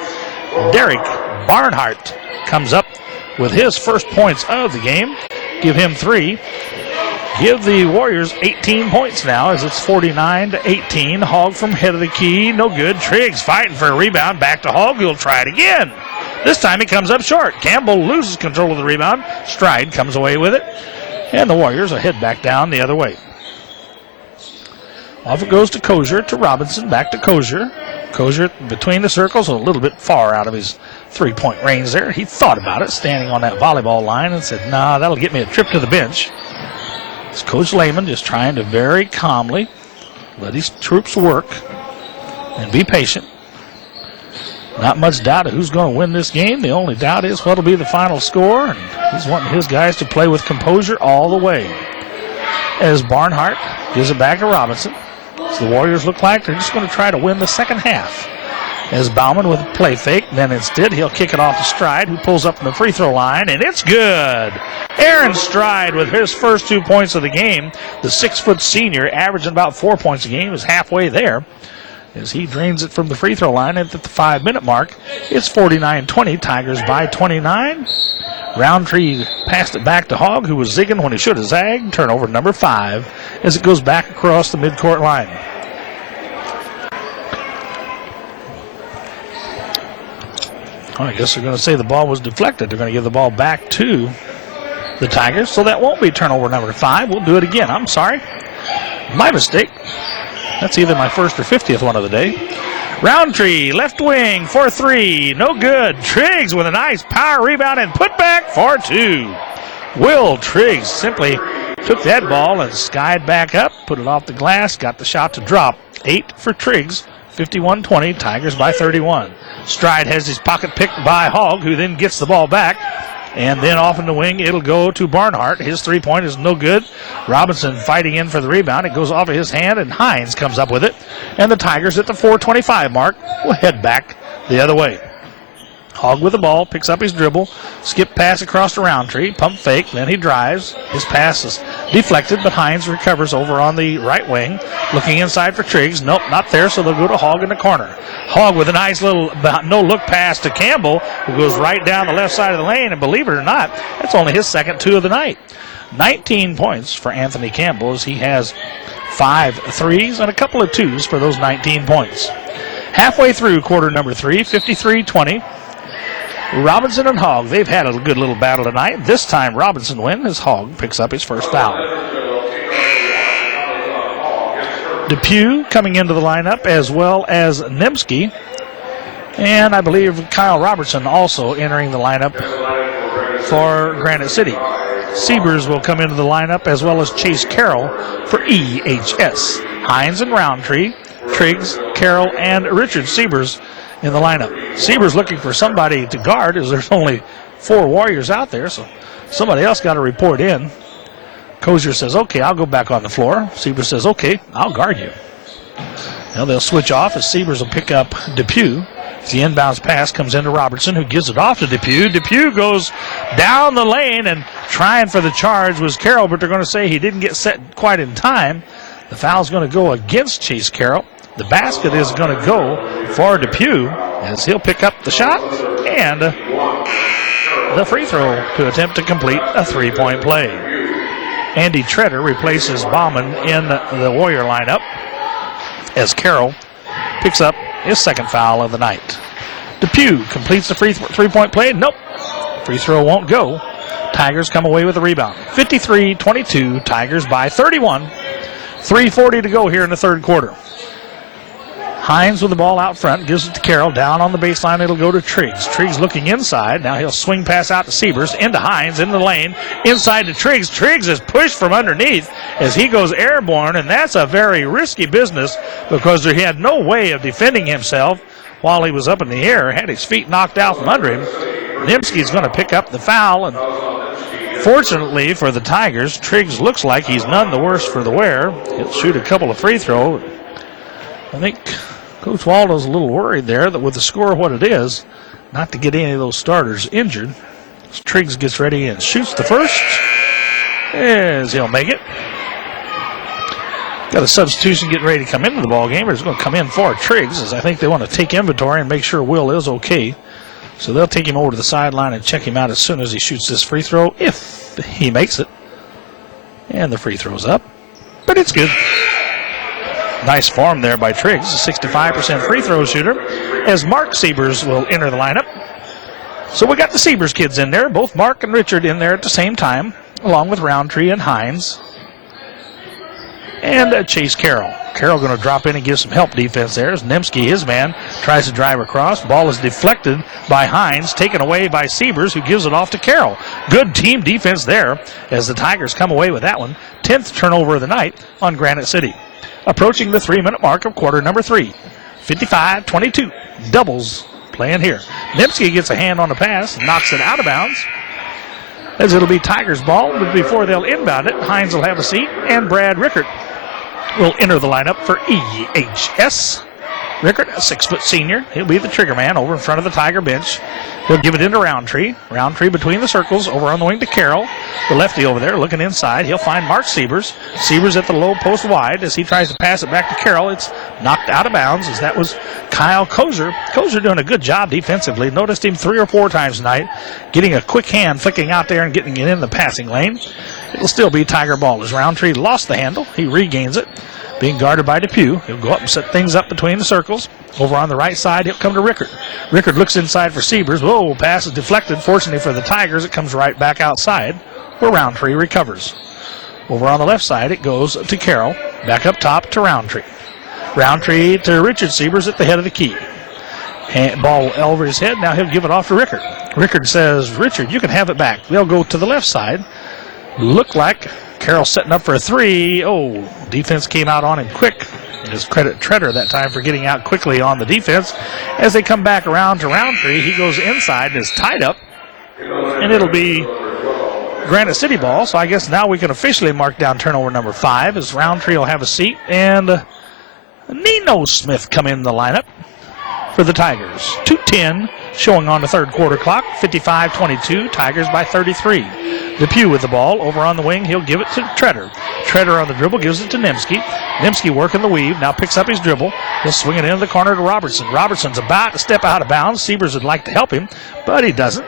Derek Barnhart comes up with his first points of the game. Give him 3. Give the Warriors 18 points now as it's 49-18. Hogg from head of the key. No good. Triggs fighting for a rebound. Back to Hogg. He'll try it again. This time he comes up short. Campbell loses control of the rebound. Stride comes away with it. And the Warriors will head back down the other way. Off it goes to Kosher, to Robinson, back to Kosher. Kosher between the circles, a little bit far out of his three-point range there. He thought about it, standing on that volleyball line, and said, nah, that'll get me a trip to the bench. It's Coach Lehman just trying to very calmly let his troops work and be patient. Not much doubt of who's going to win this game. The only doubt is what'll be the final score, and he's wanting his guys to play with composure all the way. As Barnhart gives it back to Robinson. So the Warriors look like they're just going to try to win the second half. As Bauman with a play fake, then instead he'll kick it off to Stride, who pulls up from the free throw line, and it's good. Aaron Stride with his first 2 points of the game. The 6-foot senior, averaging about 4 points a game, is halfway there as he drains it from the free throw line at the 5-minute mark. It's 49-20, Tigers by 29. Roundtree passed it back to Hogg, who was zigging when he should have zagged. Turnover number 5 as it goes back across the midcourt line. I guess they're going to say the ball was deflected. They're going to give the ball back to the Tigers, so that won't be turnover number 5. We'll do it again. I'm sorry. My mistake. That's either my first or 50th one of the day. Roundtree, left wing for 3. No good. Triggs with a nice power rebound and put back for 2. Will Triggs simply took that ball and skied back up, put it off the glass, got the shot to drop. 8 for Triggs. 51-20, Tigers by 31. Stride has his pocket picked by Hogg, who then gets the ball back. And then off in the wing, it'll go to Barnhart. His three-point is no good. Robinson fighting in for the rebound. It goes off of his hand, and Hines comes up with it. And the Tigers at the 4:25 mark will head back the other way. Hogg with the ball, picks up his dribble, skip pass across the Roundtree, pump fake, then he drives. His pass is deflected, but Hines recovers over on the right wing, looking inside for Triggs. Nope, not there, so they'll go to Hogg in the corner. Hogg with a nice little no-look pass to Campbell, who goes right down the left side of the lane, and believe it or not, that's only his second 2 of the night. 19 points for Anthony Campbell as he has 5 threes and a couple of 2s for those 19 points. Halfway through quarter number 3, 53-20. Robinson and Hogg, they've had a good little battle tonight. This time Robinson wins as Hogg picks up his first foul. Depew coming into the lineup as well as Nemski. And I believe Kyle Robertson also entering the lineup for Granite City. Siebers will come into the lineup as well as Chase Carroll for EHS. Hines and Roundtree, Triggs, Carroll, and Richard Siebers in the lineup. Siebers looking for somebody to guard as there's only 4 Warriors out there, so somebody else got to report in. Kosher says, okay, I'll go back on the floor. Siebers says, okay, I'll guard you. Now they'll switch off as Siebers will pick up Depew. As the inbounds pass comes into Robertson, who gives it off to Depew. Depew goes down the lane, and trying for the charge was Carroll, but they're going to say he didn't get set quite in time. The foul's going to go against Chase Carroll. The basket is going to go for Depew as he'll pick up the shot and the free throw to attempt to complete a 3-point play. Andy Treader replaces Bauman in the Warrior lineup as Carroll picks up his second foul of the night. Depew completes the 3-point play. Nope. Free throw won't go. Tigers come away with the rebound. 53-22, Tigers by 31. 3:40 to go here in the third quarter. Hines with the ball out front, gives it to Carroll. Down on the baseline, it'll go to Triggs. Triggs looking inside. Now he'll swing pass out to Siebers, into Hines, into the lane, inside to Triggs. Triggs is pushed from underneath as he goes airborne, and that's a very risky business because he had no way of defending himself while he was up in the air, had his feet knocked out from under him. Nimsky's going to pick up the foul, and fortunately for the Tigers, Triggs looks like he's none the worse for the wear. He'll shoot a couple of free throws. I think Coach Waldo's a little worried there that with the score what it is, not to get any of those starters injured. As Triggs gets ready and shoots the first, as he'll make it. Got a substitution getting ready to come into the ball game. It's going to come in for Triggs, as I think they want to take inventory and make sure Will is okay. So they'll take him over to the sideline and check him out as soon as he shoots this free throw, if he makes it. And the free throw's up, but it's good. Nice form there by Triggs, a 65% free throw shooter, as Mark Siebers will enter the lineup. So we got the Siebers kids in there, both Mark and Richard in there at the same time, along with Roundtree and Hines. and Chase Carroll. Carroll going to drop in and give some help defense there as Nemski, his man, tries to drive across. Ball is deflected by Hines, taken away by Siebers, who gives it off to Carroll. Good team defense there as the Tigers come away with that one. 10th turnover of the night on Granite City. Approaching the 3-minute mark of quarter number 3. 55-22. Doubles playing here. Nemski gets a hand on the pass, knocks it out of bounds, as it'll be Tigers ball, but before they'll inbound it, Hines will have a seat, and Brad Rickert will enter the lineup for EHS. Rickert, a 6-foot senior. He'll be the trigger man over in front of the Tiger bench. He'll give it into Roundtree. Roundtree between the circles, over on the wing to Carroll. The lefty over there looking inside. He'll find Mark Siebers. Siebers at the low post wide as he tries to pass it back to Carroll. It's knocked out of bounds as that was Kyle Kozer. Kozer doing a good job defensively. Noticed him 3 or 4 times tonight, getting a quick hand, flicking out there and getting it in the passing lane. It'll still be Tiger ball as Roundtree lost the handle. He regains it, being guarded by Depew. He'll go up and set things up between the circles. Over on the right side, he'll come to Rickert. Rickert looks inside for Siebers. Whoa, pass is deflected. Fortunately for the Tigers, it comes right back outside where Roundtree recovers. Over on the left side, it goes to Carroll. Back up top to Roundtree. Roundtree to Richard Siebers at the head of the key. Ball over his head. Now he'll give it off to Rickert. Rickert says, Richard, you can have it back. They'll go to the left side. Look like Carroll setting up for a 3. Oh, defense came out on him quick. Just credit Treader that time for getting out quickly on the defense. As they come back around to Roundtree, he goes inside and is tied up. And it'll be Granite City ball. So I guess now we can officially mark down turnover number 5 as Roundtree will have a seat. And Nino Smith come in the lineup for the Tigers. 2:10 showing on the third quarter clock. 55-22. Tigers by 33. Depew with the ball. Over on the wing, he'll give it to Treader. Treader on the dribble gives it to Nemski. Nemski working the weave. Now picks up his dribble. He'll swing it into the corner to Robertson. Robertson's about to step out of bounds. Siebers would like to help him, but he doesn't.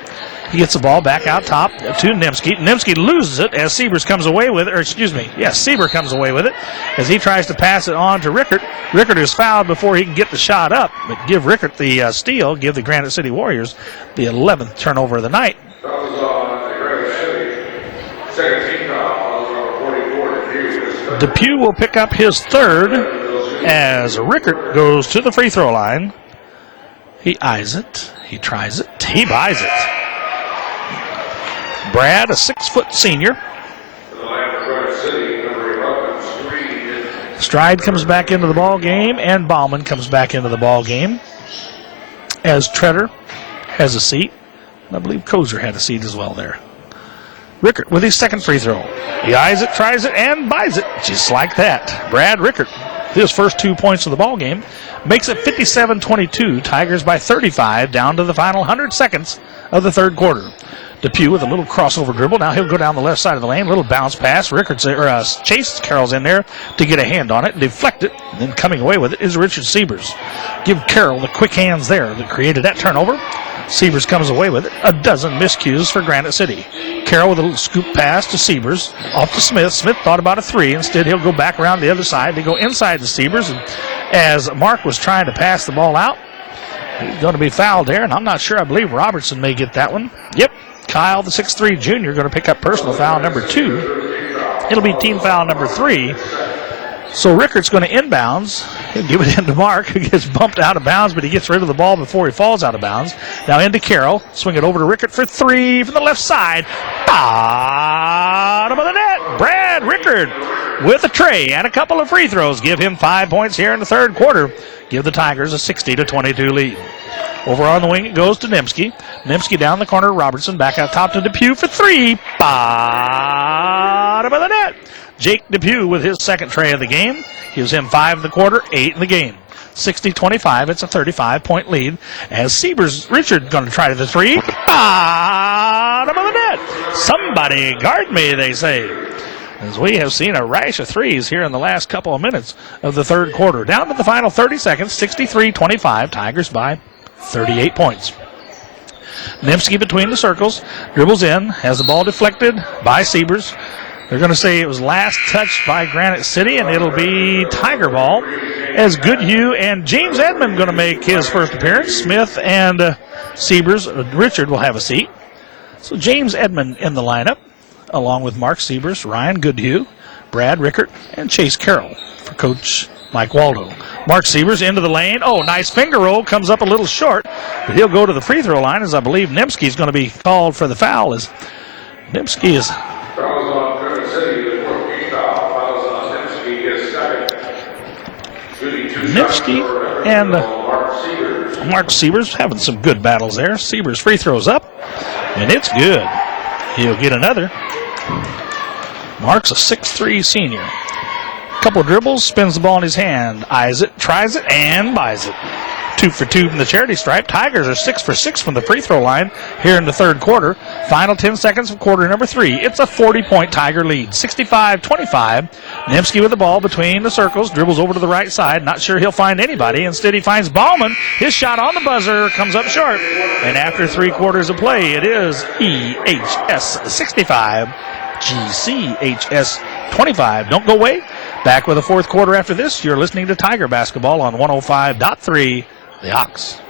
He gets the ball back out top to Nemski. Nemski loses it as Siebers comes away with it. Sieber comes away with it as he tries to pass it on to Rickert. Rickert is fouled before he can get the shot up, but give Rickert the steal, give the Granite City Warriors the 11th turnover of the night. Depew will pick up his 3rd as Rickert goes to the free throw line. He eyes it. He tries it. He buys it. Brad, a 6-foot senior. Stride comes back into the ball game, and Bauman comes back into the ball game as Treader has a seat. I believe Kozer had a seat as well there. Rickert with his 2nd free throw. He eyes it, tries it, and buys it. Just like that. Brad Rickert, his first 2 points of the ball game, makes it 57-22. Tigers by 35 down to the final 100 seconds of the third quarter. Depew with a little crossover dribble. Now he'll go down the left side of the lane. Little bounce pass. Chase Carroll's in there to get a hand on it and deflect it. And then coming away with it is Richard Siebers. Give Carroll the quick hands there that created that turnover. Siebers comes away with it. A dozen miscues for Granite City. Carroll with a little scoop pass to Siebers. Off to Smith. Smith thought about a 3. Instead, he'll go back around the other side. They go inside to Siebers. And as Mark was trying to pass the ball out, he's going to be fouled there. And I'm not sure. I believe Robertson may get that one. Yep. Kyle, the 6'3 junior, going to pick up personal foul number 2. It'll be team foul number 3. So Rickert's going to inbounds. He'll give it into Mark, who gets bumped out of bounds, but he gets rid of the ball before he falls out of bounds. Now into Carroll. Swing it over to Rickert for 3 from the left side. Bottom of the net. Brad Rickert with a tray and a couple of free throws. Give him 5 points here in the third quarter. Give the Tigers a 60-22 lead. Over on the wing, it goes to Nemski. Nemski down the corner, Robertson back out top to Depew for 3. Bottom of the net. Jake Depew with his 2nd tray of the game. Gives him 5 in the quarter, 8 in the game. 60-25, it's a 35-point lead. As Richard going to try the 3. Bottom of the net. Somebody guard me, they say. As we have seen a rash of 3s here in the last couple of minutes of the third quarter. Down to the final 30 seconds, 63-25, Tigers by 38 points. Nemski between the circles, dribbles in, has the ball deflected by Siebers. They're going to say it was last touched by Granite City, and it'll be Tiger ball as Goodhue and James Edmond going to make his first appearance. Smith and Siebers, Richard will have a seat. So James Edmond in the lineup, along with Mark Siebers, Ryan Goodhue, Brad Rickert, and Chase Carroll for Coach Mike Waldo. Mark Sievers into the lane. Oh, nice finger roll. Comes up a little short, but he'll go to the free throw line, as I believe Nimsky's going to be called for the foul, as Nimsky is... Fouls on Granite City, the fourth team foul. Fouls on Nimsky, his second. Nimsky and Mark Sievers having some good battles there. Sievers free throws up, and it's good. He'll get another. Mark's a 6'3" senior. Couple dribbles, spins the ball in his hand, eyes it, tries it, and buys it. 2 for 2 from the charity stripe. Tigers are 6 for 6 from the free throw line here in the third quarter. Final 10 seconds of quarter number 3. It's a 40-point Tiger lead, 65-25. Nimsky with the ball between the circles, dribbles over to the right side. Not sure he'll find anybody. Instead, he finds Ballman. His shot on the buzzer comes up short. And after 3 quarters of play, it is EHS 65, GCHS 25. Don't go away. Back with the fourth quarter after this. You're listening to Tiger Basketball on 105.3. The Ox.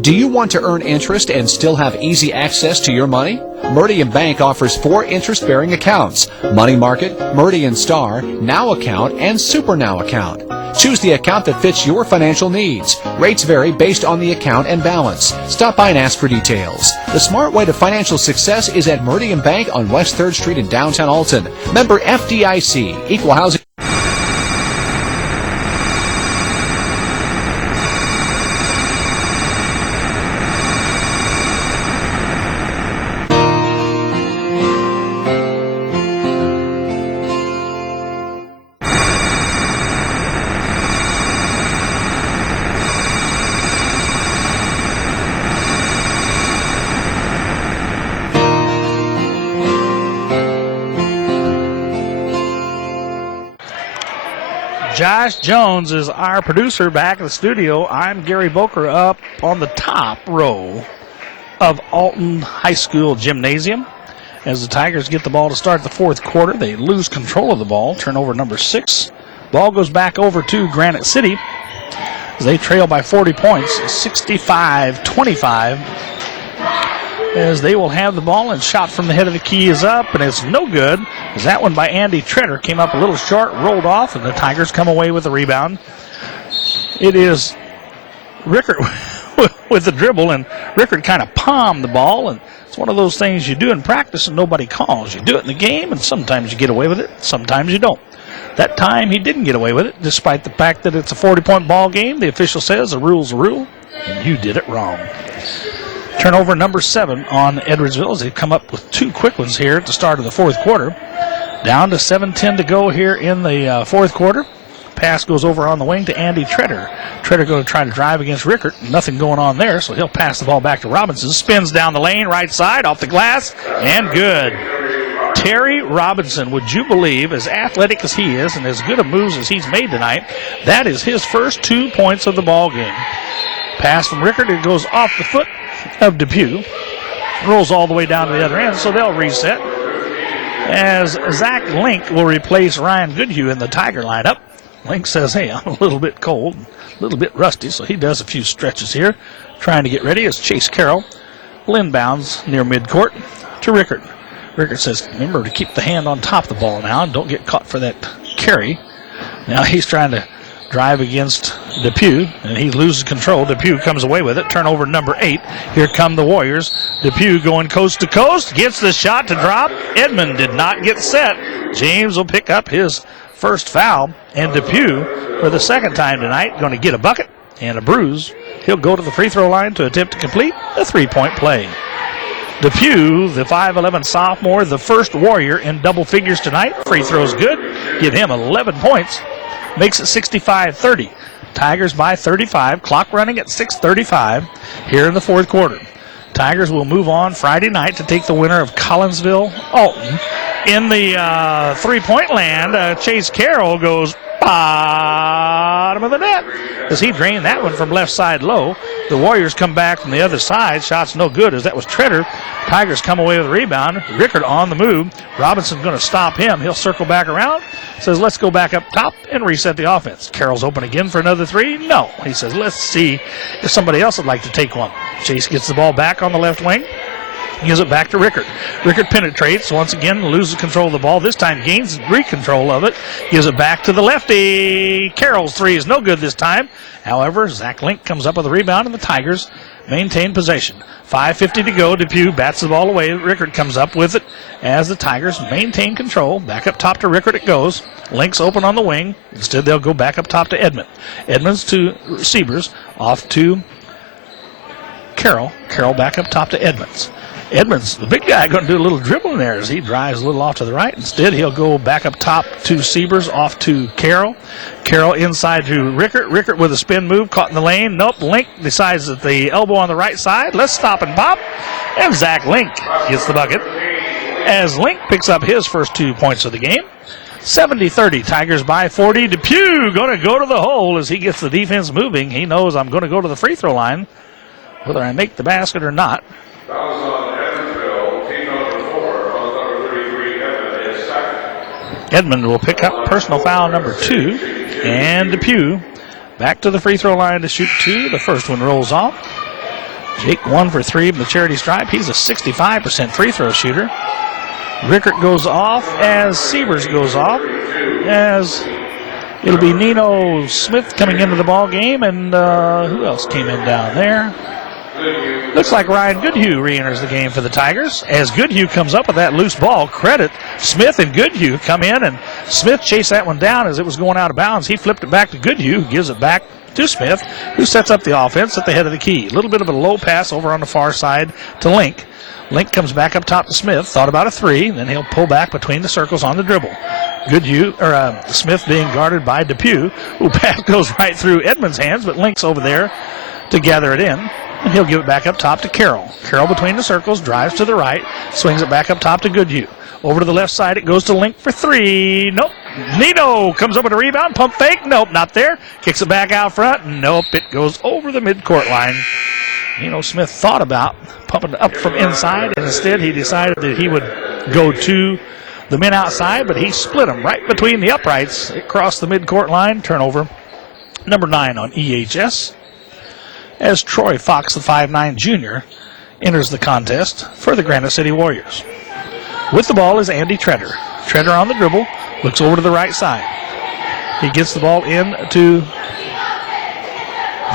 Do you want to earn interest and still have easy access to your money? Meridian Bank offers 4 interest-bearing accounts: Money Market, Meridian Star, Now Account, and Super Now Account. Choose the account that fits your financial needs. Rates vary based on the account and balance. Stop by and ask for details. The smart way to financial success is at Meridian Bank on West 3rd Street in downtown Alton. Member FDIC, Equal Housing. Josh Jones is our producer back in the studio. I'm Gary Boker up on the top row of Alton High School Gymnasium. As the Tigers get the ball to start the fourth quarter, they lose control of the ball. Turnover number 6. Ball goes back over to Granite City as they trail by 40 points, 65-25. As they will have the ball, and shot from the head of the key is up, and it's no good, as that one by Andy Treader came up a little short, rolled off, and the Tigers come away with the rebound. It is Rickert with the dribble, and Rickert kind of palmed the ball, and it's one of those things you do in practice and nobody calls. You do it in the game, and sometimes you get away with it, sometimes you don't. That time he didn't get away with it, despite the fact that it's a 40-point ball game. The official says a rule's a rule, and you did it wrong. Turnover number 7 on Edwardsville as they come up with 2 quick ones here at the start of the fourth quarter. Down to 7:10 to go here in the fourth quarter. Pass goes over on the wing to Andy Treader. Treader going to try to drive against Rickert. Nothing going on there, so he'll pass the ball back to Robinson. Spins down the lane, right side, off the glass, and good. Terry Robinson, would you believe, as athletic as he is and as good of moves as he's made tonight, that is his first 2 points of the ball game. Pass from Rickert, it goes off the foot of Depew, rolls all the way down to the other end, so they'll reset as Zach Link will replace Ryan Goodhue in the Tiger lineup. Link says, hey, I'm a little bit cold, a little bit rusty, so he does a few stretches here, trying to get ready as Chase Carroll inbounds near midcourt to Rickert. Rickert says, remember to keep the hand on top of the ball now and don't get caught for that carry. Now he's trying to drive against Depew, and he loses control. Depew comes away with it. Turnover number 8. Here come the Warriors. Depew going coast to coast. Gets the shot to drop. Edmond did not get set. James will pick up his first foul. And Depew, for the second time tonight, going to get a bucket and a bruise. He'll go to the free throw line to attempt to complete a 3-point play. Depew, the 5'11 sophomore, the first Warrior in double figures tonight. Free throw's good. Give him 11 points. Makes it 65-30. Tigers by 35. Clock running at 6:35 here in the fourth quarter. Tigers will move on Friday night to take the winner of Collinsville Alton. In the three-point land, Chase Carroll goes bottom of the net as he drained that one from left side low. The Warriors come back from the other side. Shots no good as that was Treader. Tigers come away with a rebound. Rickert on the move. Robinson's going to stop him. He'll circle back around. Says, let's go back up top and reset the offense. Carroll's open again for another 3. No. He says, let's see if somebody else would like to take one. Chase gets the ball back on the left wing. Gives it back to Rickert. Rickert penetrates. Once again, loses control of the ball. This time gains control of it. Gives it back to the lefty. Carroll's three is no good this time. However, Zach Link comes up with a rebound, and the Tigers maintain possession. 5:50 to go. Depew bats the ball away. Rickert comes up with it as the Tigers maintain control. Back up top to Rickert it goes. Link's open on the wing. Instead, they'll go back up top to Edmond. Edmonds to Siebers. Off to Carroll. Carroll back up top to Edmonds. Edmonds, the big guy, going to do a little dribbling there as he drives a little off to the right. Instead, he'll go back up top to Siebers, off to Carroll. Carroll inside to Rickert. Rickert with a spin move, caught in the lane. Nope, Link decides that the elbow on the right side. Let's stop and pop. And Zach Link gets the bucket as Link picks up his first 2 points of the game. 70-30, Tigers by 40. Depew going to go to the hole as he gets the defense moving. He knows I'm going to go to the free throw line, whether I make the basket or not. Edmond will pick up personal foul number 2. And Depew back to the free throw line to shoot 2. The first one rolls off. Jake 1 for 3 from the charity stripe. He's a 65% free throw shooter. Rickert goes off as Siebers goes off. As it'll be Nino Smith coming into the ball game. And who else came in down there? Looks like Ryan Goodhue re-enters the game for the Tigers. As Goodhue comes up with that loose ball, credit Smith and Goodhue come in, and Smith chased that one down as it was going out of bounds. He flipped it back to Goodhue, who gives it back to Smith, who sets up the offense at the head of the key. A little bit of a low pass over on the far side to Link. Link comes back up top to Smith, thought about a 3, then he'll pull back between the circles on the dribble. Smith being guarded by Depew, who pass goes right through Edmonds' hands, but Link's over there to gather it in. And he'll give it back up top to Carroll. Carroll between the circles, drives to the right, swings it back up top to Goodhue. Over to the left side, it goes to Link for 3. Nope. Nino comes up with a rebound, pump fake. Nope, not there. Kicks it back out front. Nope, it goes over the midcourt line. Nino Smith thought about pumping it up from inside, and instead he decided that he would go to the men outside, but he split them right between the uprights. It crossed the midcourt line. Turnover number 9 on EHS. As Troy Fox, the 5'9 junior, enters the contest for the Granite City Warriors. With the ball is Andy Treader. Treader on the dribble, looks over to the right side. He gets the ball in to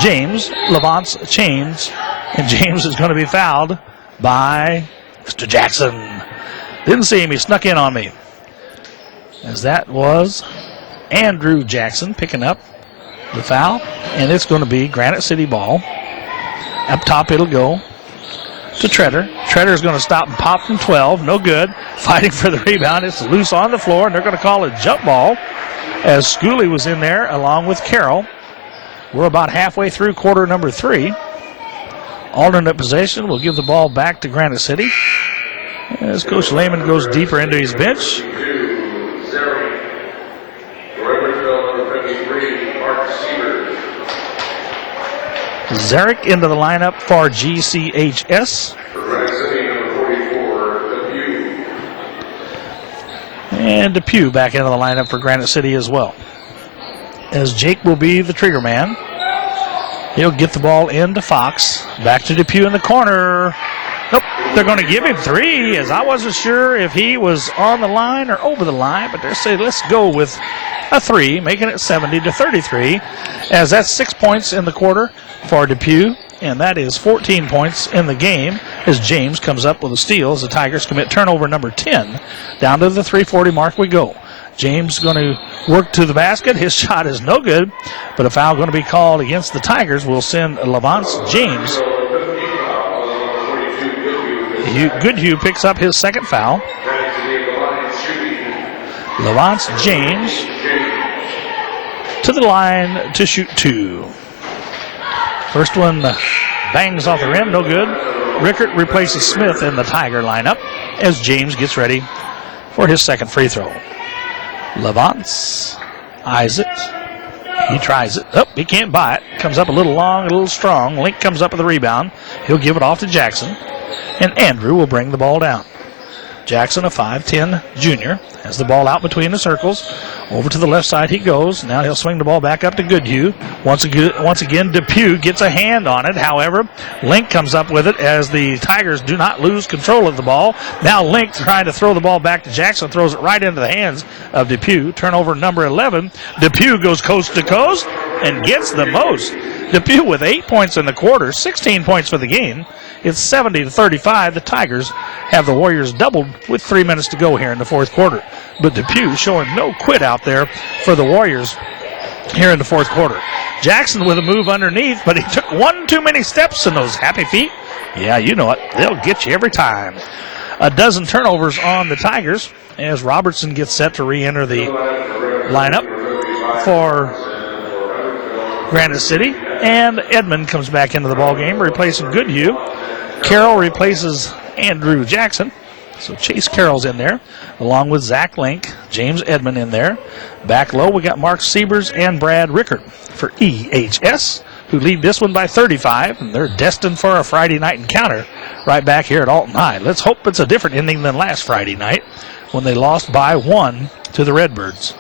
James, Levance James, and James is going to be fouled by Mr. Jackson. Didn't see him, he snuck in on me. As that was Andrew Jackson picking up the foul, and it's going to be Granite City ball. Up top it'll go to Treader. Treader's going to stop and pop from 12. No good. Fighting for the rebound. It's loose on the floor, and they're going to call it jump ball as Schooley was in there along with Carroll. We're about halfway through quarter number 3. Alternate possession will give the ball back to Granite City as Coach Lehman goes deeper into his bench. Zarek into the lineup for GCHS. And Depew back into the lineup for Granite City as well. As Jake will be the trigger man. He'll get the ball into Fox. Back to Depew in the corner. Nope, they're going to give him 3, as I wasn't sure if he was on the line or over the line, but they're saying let's go with a 3, making it 70-33, as that's 6 points in the quarter for Depew, and that is 14 points in the game as James comes up with a steal as the Tigers commit turnover number 10. Down to the 3:40 mark we go. James going to work to the basket. His shot is no good, but a foul going to be called against the Tigers will send Levance James. Goodhue picks up his second foul. Levance James to the line to shoot 2. First one bangs off the rim, no good. Rickert replaces Smith in the Tiger lineup as James gets ready for his second free throw. Levance eyes it. He tries it. Oh, he can't buy it. Comes up a little long, a little strong. Link comes up with the rebound. He'll give it off to Jackson. And Andrew will bring the ball down. Jackson, a 5'10 junior, has the ball out between the circles. Over to the left side he goes. Now he'll swing the ball back up to Goodhue. Once again, Depew gets a hand on it. However, Link comes up with it as the Tigers do not lose control of the ball. Now Link trying to throw the ball back to Jackson, throws it right into the hands of Depew. Turnover number 11. Depew goes coast to coast and gets the most. Depew with 8 points in the quarter, 16 points for the game. It's 70-35. The Tigers have the Warriors doubled with 3 minutes to go here in the fourth quarter. But Depew showing no quit out there for the Warriors here in the fourth quarter. Jackson with a move underneath, but he took one too many steps in those happy feet. Yeah, you know it. They'll get you every time. A dozen turnovers on the Tigers as Robertson gets set to re-enter the lineup for Granite City. And Edmond comes back into the ballgame, replacing Goodhue. Carroll replaces Andrew Jackson. So Chase Carroll's in there, along with Zach Link, James Edmond in there. Back low, we got Mark Siebers and Brad Rickert for EHS, who lead this one by 35, and they're destined for a Friday night encounter right back here at Alton High. Let's hope it's a different ending than last Friday night when they lost by 1 to the Redbirds.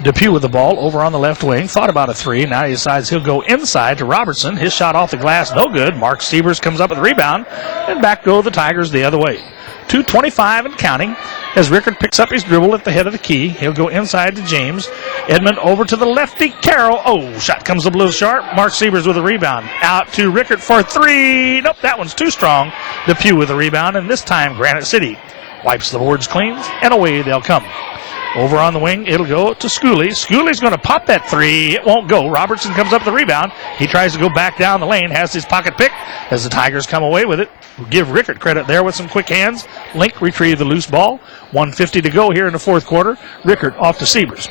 Depew with the ball over on the left wing. Thought about a three. Now he decides he'll go inside to Robertson. His shot off the glass, no good. Mark Siebers comes up with the rebound, and back go the Tigers the other way. 2:25 and counting as Rickert picks up his dribble at the head of the key. He'll go inside to James. Edmond over to the lefty. Carroll. Oh, shot comes up a little sharp. Mark Siebers with a rebound. Out to Rickert for three. Nope, that one's too strong. Depew with a rebound, and this time Granite City wipes the boards clean, and away they'll come. Over on the wing, it'll go to Schooley. Schooley's going to pop that three. It won't go. Robertson comes up the rebound. He tries to go back down the lane, has his pocket pick as the Tigers come away with it. We'll give Rickert credit there with some quick hands. Link retrieve the loose ball. 1:50 to go here in the fourth quarter. Rickert off to Siebers.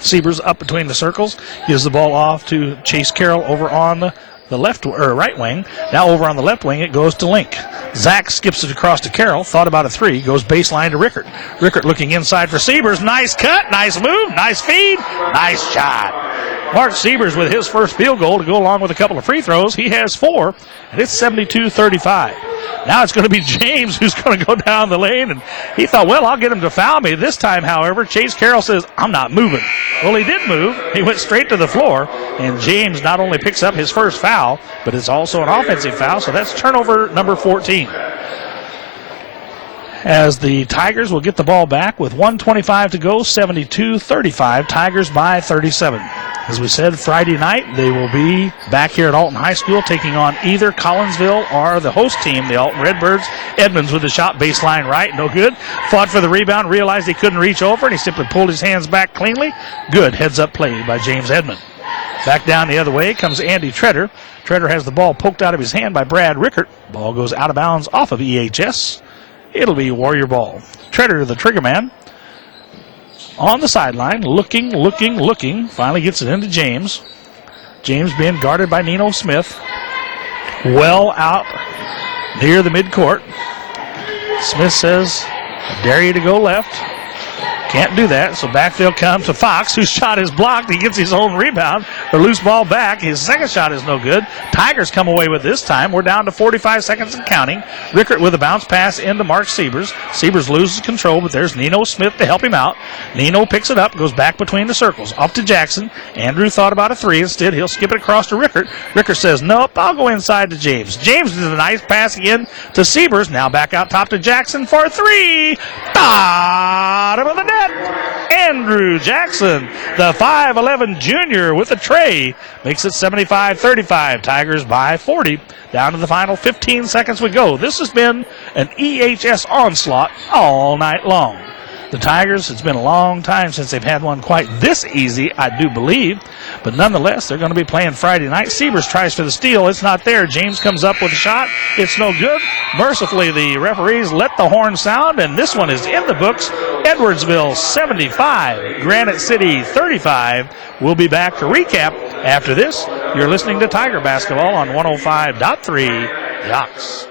Siebers up between the circles. Gives the ball off to Chase Carroll over on the left or right wing. Now over on the left wing, it goes to Link. Zach skips it across to Carroll. Thought about a three. Goes baseline to Rickert. Rickert looking inside for Siebers. Nice cut. Nice move. Nice feed. Nice shot. Mark Siebers with his first field goal to go along with a couple of free throws. He has 4, and it's 72-35. Now it's going to be James who's going to go down the lane, and he thought, well, I'll get him to foul me. This time, however, Chase Carroll says, I'm not moving. Well, he did move. He went straight to the floor, and James not only picks up his first foul, but it's also an offensive foul, so that's turnover number 14. As the Tigers will get the ball back with 1:25 to go, 72-35, Tigers by 37. As we said, Friday night, they will be back here at Alton High School taking on either Collinsville or the host team, the Alton Redbirds. Edmonds with the shot, baseline right, no good. Fought for the rebound, realized he couldn't reach over, and he simply pulled his hands back cleanly. Good heads-up play by James Edmond. Back down the other way comes Andy Treader. Treader has the ball poked out of his hand by Brad Rickert. Ball goes out of bounds off of EHS. It'll be Warrior ball. Treader, the trigger man, on the sideline, looking. Finally gets it into James. James being guarded by Nino Smith. Well out near the midcourt. Smith says, I dare you to go left. Can't do that, so back they'll come to Fox, whose shot is blocked. He gets his own rebound. The loose ball back. His second shot is no good. Tigers come away with this time. We're down to 45 seconds and counting. Rickert with a bounce pass into Mark Siebers. Siebers loses control, but there's Nino Smith to help him out. Nino picks it up, goes back between the circles. Up to Jackson. Andrew thought about a three. Instead, he'll skip it across to Rickert. Rickert says, nope, I'll go inside to James. James does a nice pass again to Siebers. Now back out top to Jackson for a three. Bottom of the net. Andrew Jackson, the 5'11 junior with a tray, makes it 75-35. Tigers by 40. Down to the final 15 seconds we go. This has been an EHS onslaught all night long. The Tigers, it's been a long time since they've had one quite this easy, I do believe. But nonetheless, they're going to be playing Friday night. Siebers tries for the steal. It's not there. James comes up with a shot. It's no good. Mercifully, the referees let the horn sound, and this one is in the books. Edwardsville 75, Granite City 35. We'll be back to recap after this. You're listening to Tiger Basketball on 105.3 The Ox.